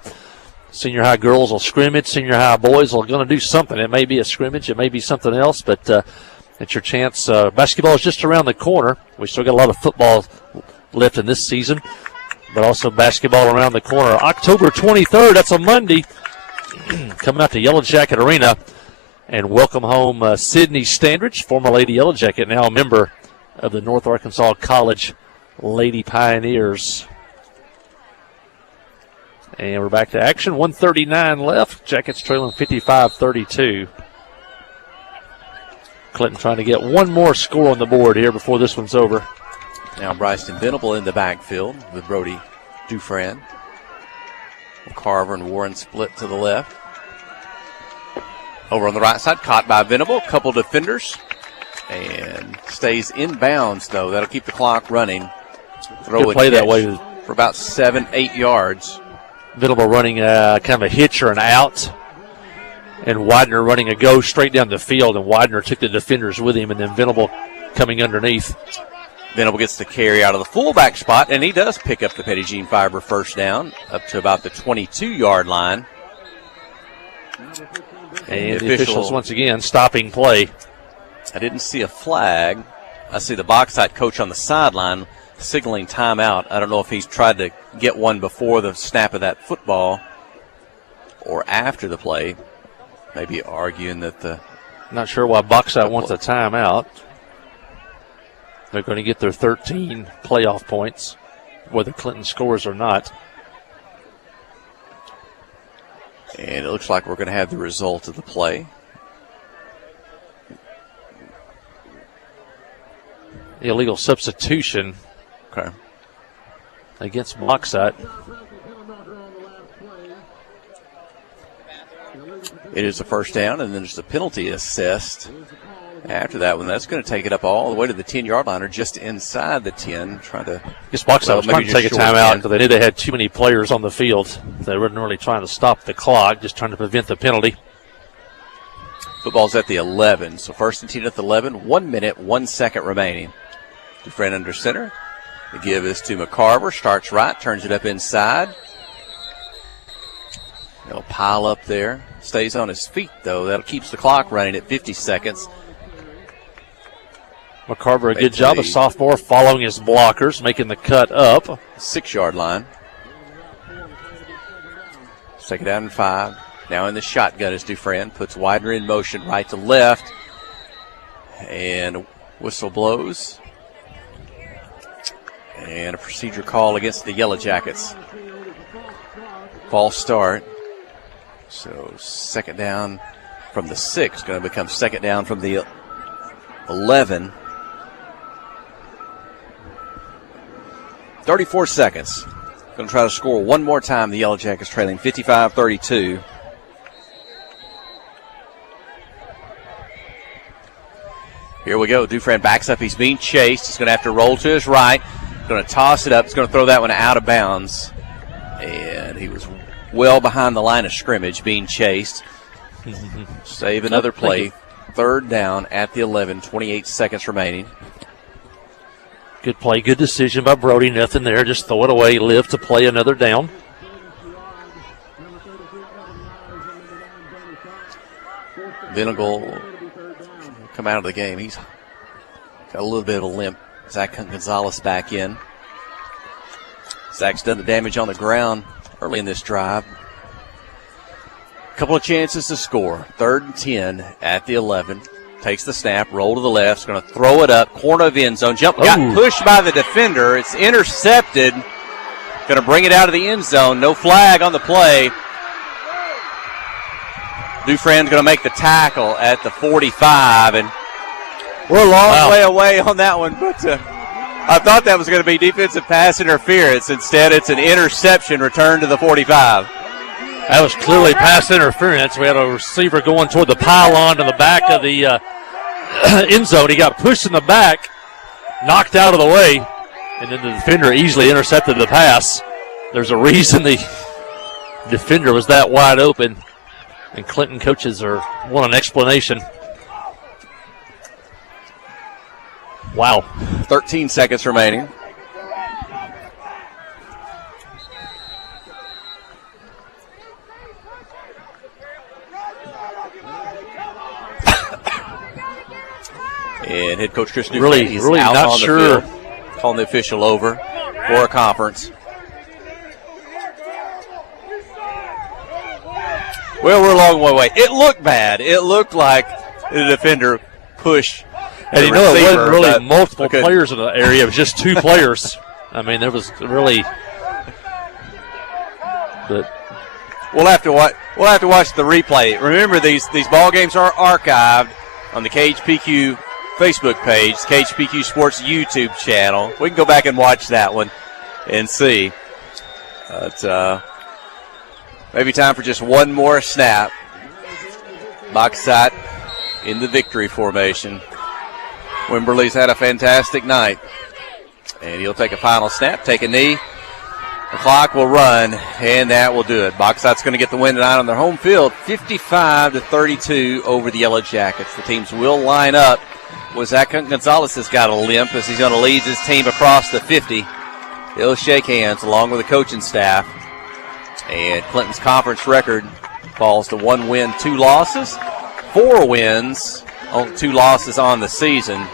Senior high girls will scrimmage. Senior high boys are going to do something. It may be a scrimmage. It may be something else, but it's your chance. Basketball is just around the corner. We still got a lot of football left in this season, but also basketball around the corner. October 23rd, that's a Monday. Coming out to Yellow Jacket Arena and welcome home Sydney Standridge, former Lady Yellow Jacket, now a member of the North Arkansas College Lady Pioneers. And we're back to action. 1:39 left. Jackets trailing 55-32. Clinton trying to get one more score on the board here before this one's over. Now Bryson Venable in the backfield with Brody Dufresne. Carver and Warren split to the left. Over on the right side, caught by Venable. Couple defenders. And stays in bounds, though. That'll keep the clock running. Throw Good play that way. For about 7-8 yards. Venable running kind of a hitch or an out. And Widener running a go straight down the field. And Widener took the defenders with him. And then Venable coming underneath. Venable gets the carry out of the fullback spot, and he does pick up the Petit Fiber first down up to about the 22-yard line. And the officials once again stopping play. I didn't see a flag. I see the Bauxite coach on the sideline signaling timeout. I don't know if he's tried to get one before the snap of that football or after the play. Maybe arguing that the... Not sure why Bauxite wants a timeout. They're going to get their 13 playoff points, whether Clinton scores or not. And it looks like we're going to have the result of the play. Illegal substitution against Bauxite. It is a first down, and then there's a penalty assessed. After that one, that's going to take it up all the way to the 10-yard line, or just inside the 10, trying to... I guess Bauxite was trying to take a timeout because they knew they had too many players on the field. They weren't really trying to stop the clock, just trying to prevent the penalty. Football's at the 11, so first and 10 at the 11, 1 minute, 1 second remaining. Dufresne under center. The give is to McCarver, starts right, turns it up inside. He'll pile up there. Stays on his feet, though. That keeps the clock running at 50 seconds. McCarver, a good job, a sophomore, following his blockers, making the cut up. 6-yard line. Second down and 5. Now in the shotgun is Dufresne. Puts Widener in motion right to left. And whistle blows. And a procedure call against the Yellow Jackets. False start. So second down from the 6. Going to become second down from the 11. 34 seconds. Going to try to score one more time. The Yellow Jackets trailing 55-32. Here we go. Dufresne backs up. He's being chased. He's going to have to roll to his right. Going to toss it up. He's going to throw that one out of bounds. And he was well behind the line of scrimmage being chased. Save another play. Third down at the 11. 28 seconds remaining. Good play, good decision by Brody. Nothing there. Just throw it away. Live to play another down. Vinegal come out of the game. He's got a little bit of a limp. Zach Gonzalez back in. Zach's done the damage on the ground early in this drive. A couple of chances to score. 3rd and 10 at the 11. Takes the snap, roll to the left. Is going to throw it up. Corner of end zone. Jump. Got pushed by the defender. It's intercepted. Going to bring it out of the end zone. No flag on the play. Dufresne's going to make the tackle at the 45. And we're a long way away on that one. But I thought that was going to be defensive pass interference. Instead, it's an interception return to the 45. That was clearly pass interference. We had a receiver going toward the pylon to the back of the end zone. He got pushed in the back, knocked out of the way, and then the defender easily intercepted the pass. There's a reason the defender was that wide open, and Clinton coaches want an explanation. Wow. 13 seconds remaining. And head coach Chris Dufresne, he's really out not on sure. the field, calling the official over for a conference. Well, we're a long way away. It looked bad. It looked like the defender pushed. And you know, it wasn't really multiple players in the area. It was just 2 players. I mean, there was really. But we'll have to watch. We'll have to watch the replay. Remember, these ball games are archived on the KHPQ Facebook page, KHPQ Sports YouTube channel. We can go back and watch that one and see. But maybe time for just one more snap. Bauxite in the victory formation. Wimberley's had a fantastic night. And he'll take a final snap, take a knee. The clock will run, and that will do it. Bauxite's going to get the win tonight on their home field, 55-32 over the Yellow Jackets. The teams will line up. Zach Gonzalez has got a limp as he's going to lead his team across the 50. He'll shake hands along with the coaching staff. And Clinton's conference record falls to 1 win, 2 losses. 4 wins, 2 losses on the season,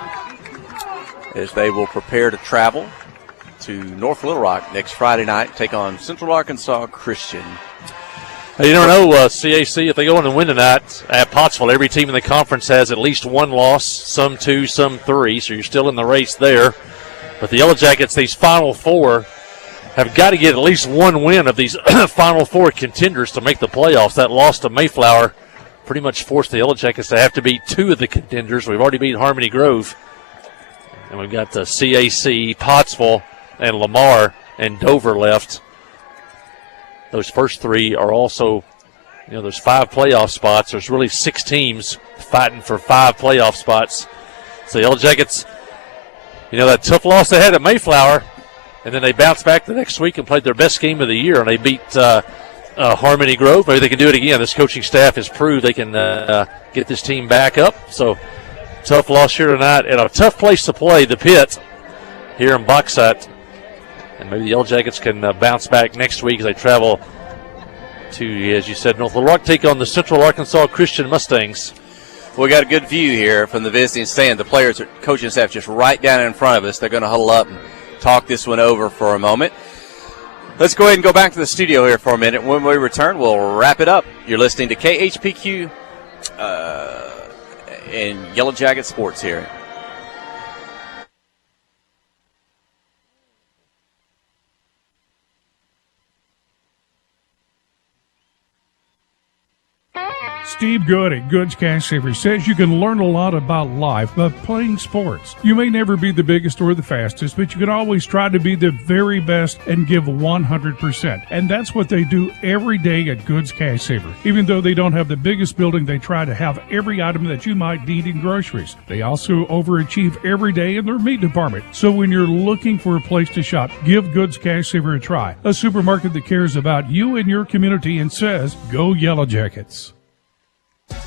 as they will prepare to travel to North Little Rock next Friday night, take on Central Arkansas Christian. You never know, CAC, if they go in and win tonight at Pottsville, every team in the conference has at least 1 loss, some 2, some 3, so you're still in the race there. But the Yellow Jackets, these Final 4, have got to get at least 1 win of these Final 4 contenders to make the playoffs. That loss to Mayflower pretty much forced the Yellow Jackets to have to beat 2 of the contenders. We've already beat Harmony Grove. And we've got CAC, Pottsville, and Lamar and Dover left. Those first 3 are also, there's 5 playoff spots. There's really 6 teams fighting for 5 playoff spots. So the Yellow Jackets, that tough loss they had at Mayflower, and then they bounced back the next week and played their best game of the year, and they beat Harmony Grove. Maybe they can do it again. This coaching staff has proved they can get this team back up. So tough loss here tonight, and a tough place to play, the Pit, here in Bauxite. And maybe the Yellow Jackets can bounce back next week as they travel to, as you said, North Little Rock, take on the Central Arkansas Christian Mustangs. We got a good view here from the visiting stand. The players, coaching staff, just right down in front of us. They're going to huddle up and talk this one over for a moment. Let's go ahead and go back to the studio here for a minute. When we return, we'll wrap it up. You're listening to KHPQ and Yellow Jacket Sports here. Steve Good at Goods Cash Savers says you can learn a lot about life by playing sports. You may never be the biggest or the fastest, but you can always try to be the very best and give 100%. And that's what they do every day at Goods Cash Saver. Even though they don't have the biggest building, they try to have every item that you might need in groceries. They also overachieve every day in their meat department. So when you're looking for a place to shop, give Goods Cash Saver a try. A supermarket that cares about you and your community and says, go Yellow Jackets.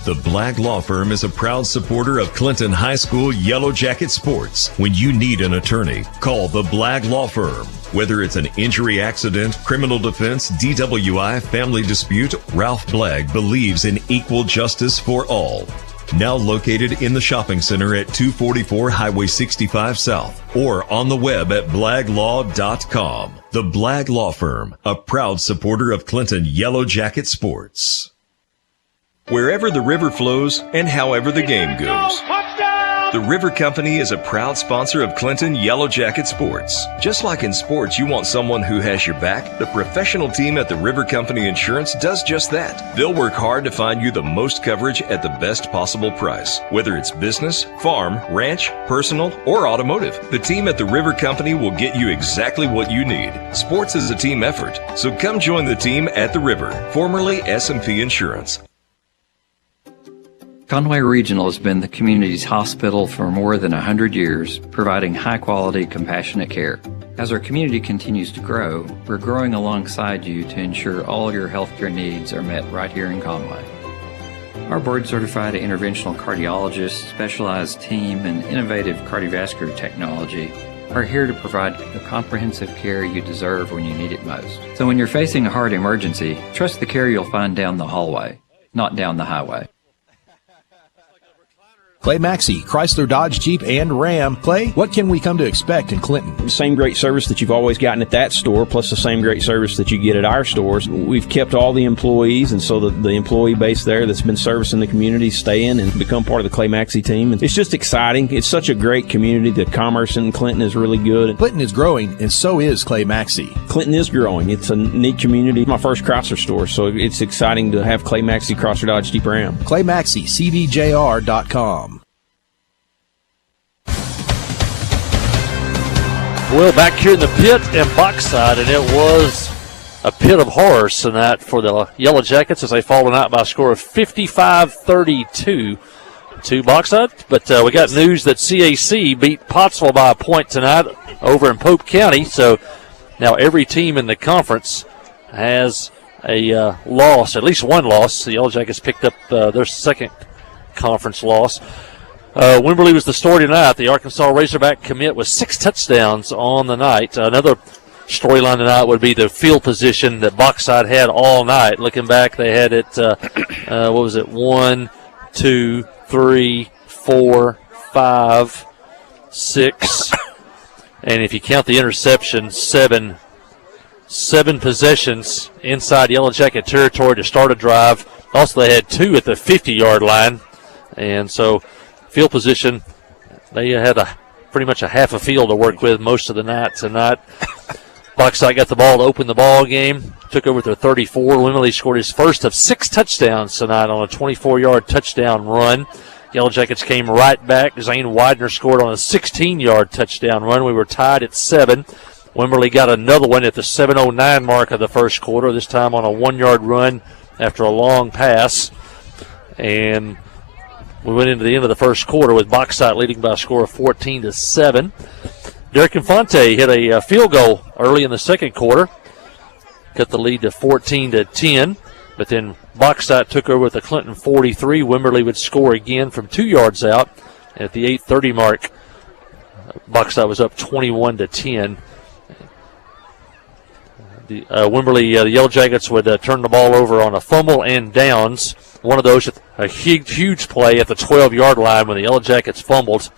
The Black Law Firm is a proud supporter of Clinton High School Yellow Jacket Sports. When you need an attorney, call the Black Law Firm. Whether it's an injury accident, criminal defense, DWI, family dispute, Ralph Blagg believes in equal justice for all. Now located in the shopping center at 244 Highway 65 South or on the web at blaglaw.com. The Blagg Law Firm, a proud supporter of Clinton Yellow Jacket Sports. Wherever the river flows and however the game goes. The River Company is a proud sponsor of Clinton Yellow Jacket Sports. Just like in sports, you want someone who has your back. The professional team at the River Company Insurance does just that. They'll work hard to find you the most coverage at the best possible price. Whether it's business, farm, ranch, personal, or automotive, the team at the River Company will get you exactly what you need. Sports is a team effort, so come join the team at the River, formerly S&P Insurance. Conway Regional has been the community's hospital for more than 100 years, providing high-quality, compassionate care. As our community continues to grow, we're growing alongside you to ensure all your healthcare needs are met right here in Conway. Our board-certified interventional cardiologists, specialized team, and innovative cardiovascular technology are here to provide the comprehensive care you deserve when you need it most. So when you're facing a heart emergency, trust the care you'll find down the hallway, not down the highway. Clay Maxey, Chrysler, Dodge, Jeep, and Ram. Clay, what can we come to expect in Clinton? The same great service that you've always gotten at that store, plus the same great service that you get at our stores. We've kept all the employees, and so the employee base there that's been servicing the community stay in and become part of the Clay Maxey team. And it's just exciting. It's such a great community. The commerce in Clinton is really good. Clinton is growing, and so is Clay Maxey. Clinton is growing. It's a neat community. My first Chrysler store, so it's exciting to have Clay Maxey, Chrysler, Dodge, Jeep, Ram. Clay Maxey, CDJR.com. Well, back here in the pit and box side, and it was a pit of horrors tonight for the Yellow Jackets as they fall tonight by a score of 55-32 to box side. But we got news that CAC beat Pottsville by a point tonight over in Pope County. So now every team in the conference has a loss, at least one loss. The Yellow Jackets picked up their second conference loss. Wimberley was the story tonight. The Arkansas Razorback commit with 6 touchdowns on the night. Another storyline tonight would be the field position that Boxside had all night. Looking back, they had it, 1, 2, 3, 4, 5, 6, and if you count the interception, seven possessions inside Yellow Jacket territory to start a drive. Also, they had 2 at the 50-yard line, and so field position, they had pretty much a half a field to work with most of the night tonight. Boxside got the ball to open the ball game, took over their 34. Wimberley scored his first of 6 touchdowns tonight on a 24-yard touchdown run. Yellow Jackets came right back. Zane Widener scored on a 16-yard touchdown run. We were tied at 7. Wimberley got another one at the 7:09 mark of the first quarter, this time on a 1-yard run after a long pass. And we went into the end of the first quarter with Boxside leading by a score of 14-7. Derek Infante hit a field goal early in the second quarter, cut the lead to 14-10. But then Boxside took over with the Clinton 43. Wimberley would score again from 2 yards out. At the 8:30 mark, Boxside was up 21-10. the Wimberley, the Yellow Jackets would turn the ball over on a fumble and downs. One of those, a huge play at the 12-yard line when the Yellow Jackets fumbled.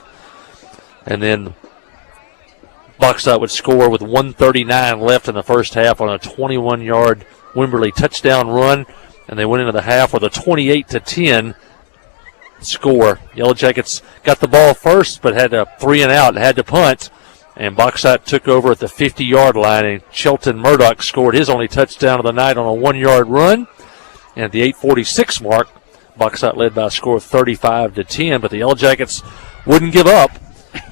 And then Bachstadt would score with 1:39 left in the first half on a 21-yard Wimberley touchdown run. And they went into the half with a 28-10 score. Yellow Jackets got the ball first, but had a 3-and-out and had to punt. And Bachstadt took over at the 50-yard line, and Shelton Murdoch scored his only touchdown of the night on a 1-yard run. And at the 8:46 mark, Bachstadt led by a score of 35-10, but the Yellow Jackets wouldn't give up.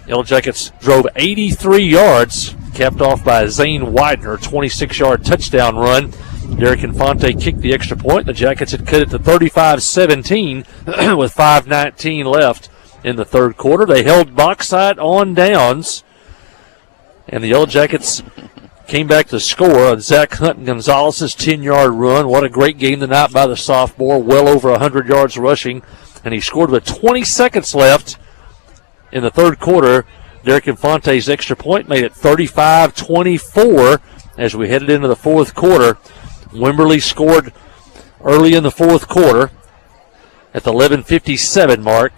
Yellow Jackets drove 83 yards, capped off by a Zane Widener 26-yard touchdown run. Derek Infante kicked the extra point. The Jackets had cut it to 35-17 with 5:19 left in the third quarter. They held Bachstadt on downs, and the Yellow Jackets came back to score on Zach Hunt Gonzalez's 10-yard run. What a great game tonight by the sophomore, well over 100 yards rushing, and he scored with 20 seconds left in the third quarter. Derek Infante's extra point made it 35-24 as we headed into the fourth quarter. Wimberley scored early in the fourth quarter at the 11:57 mark.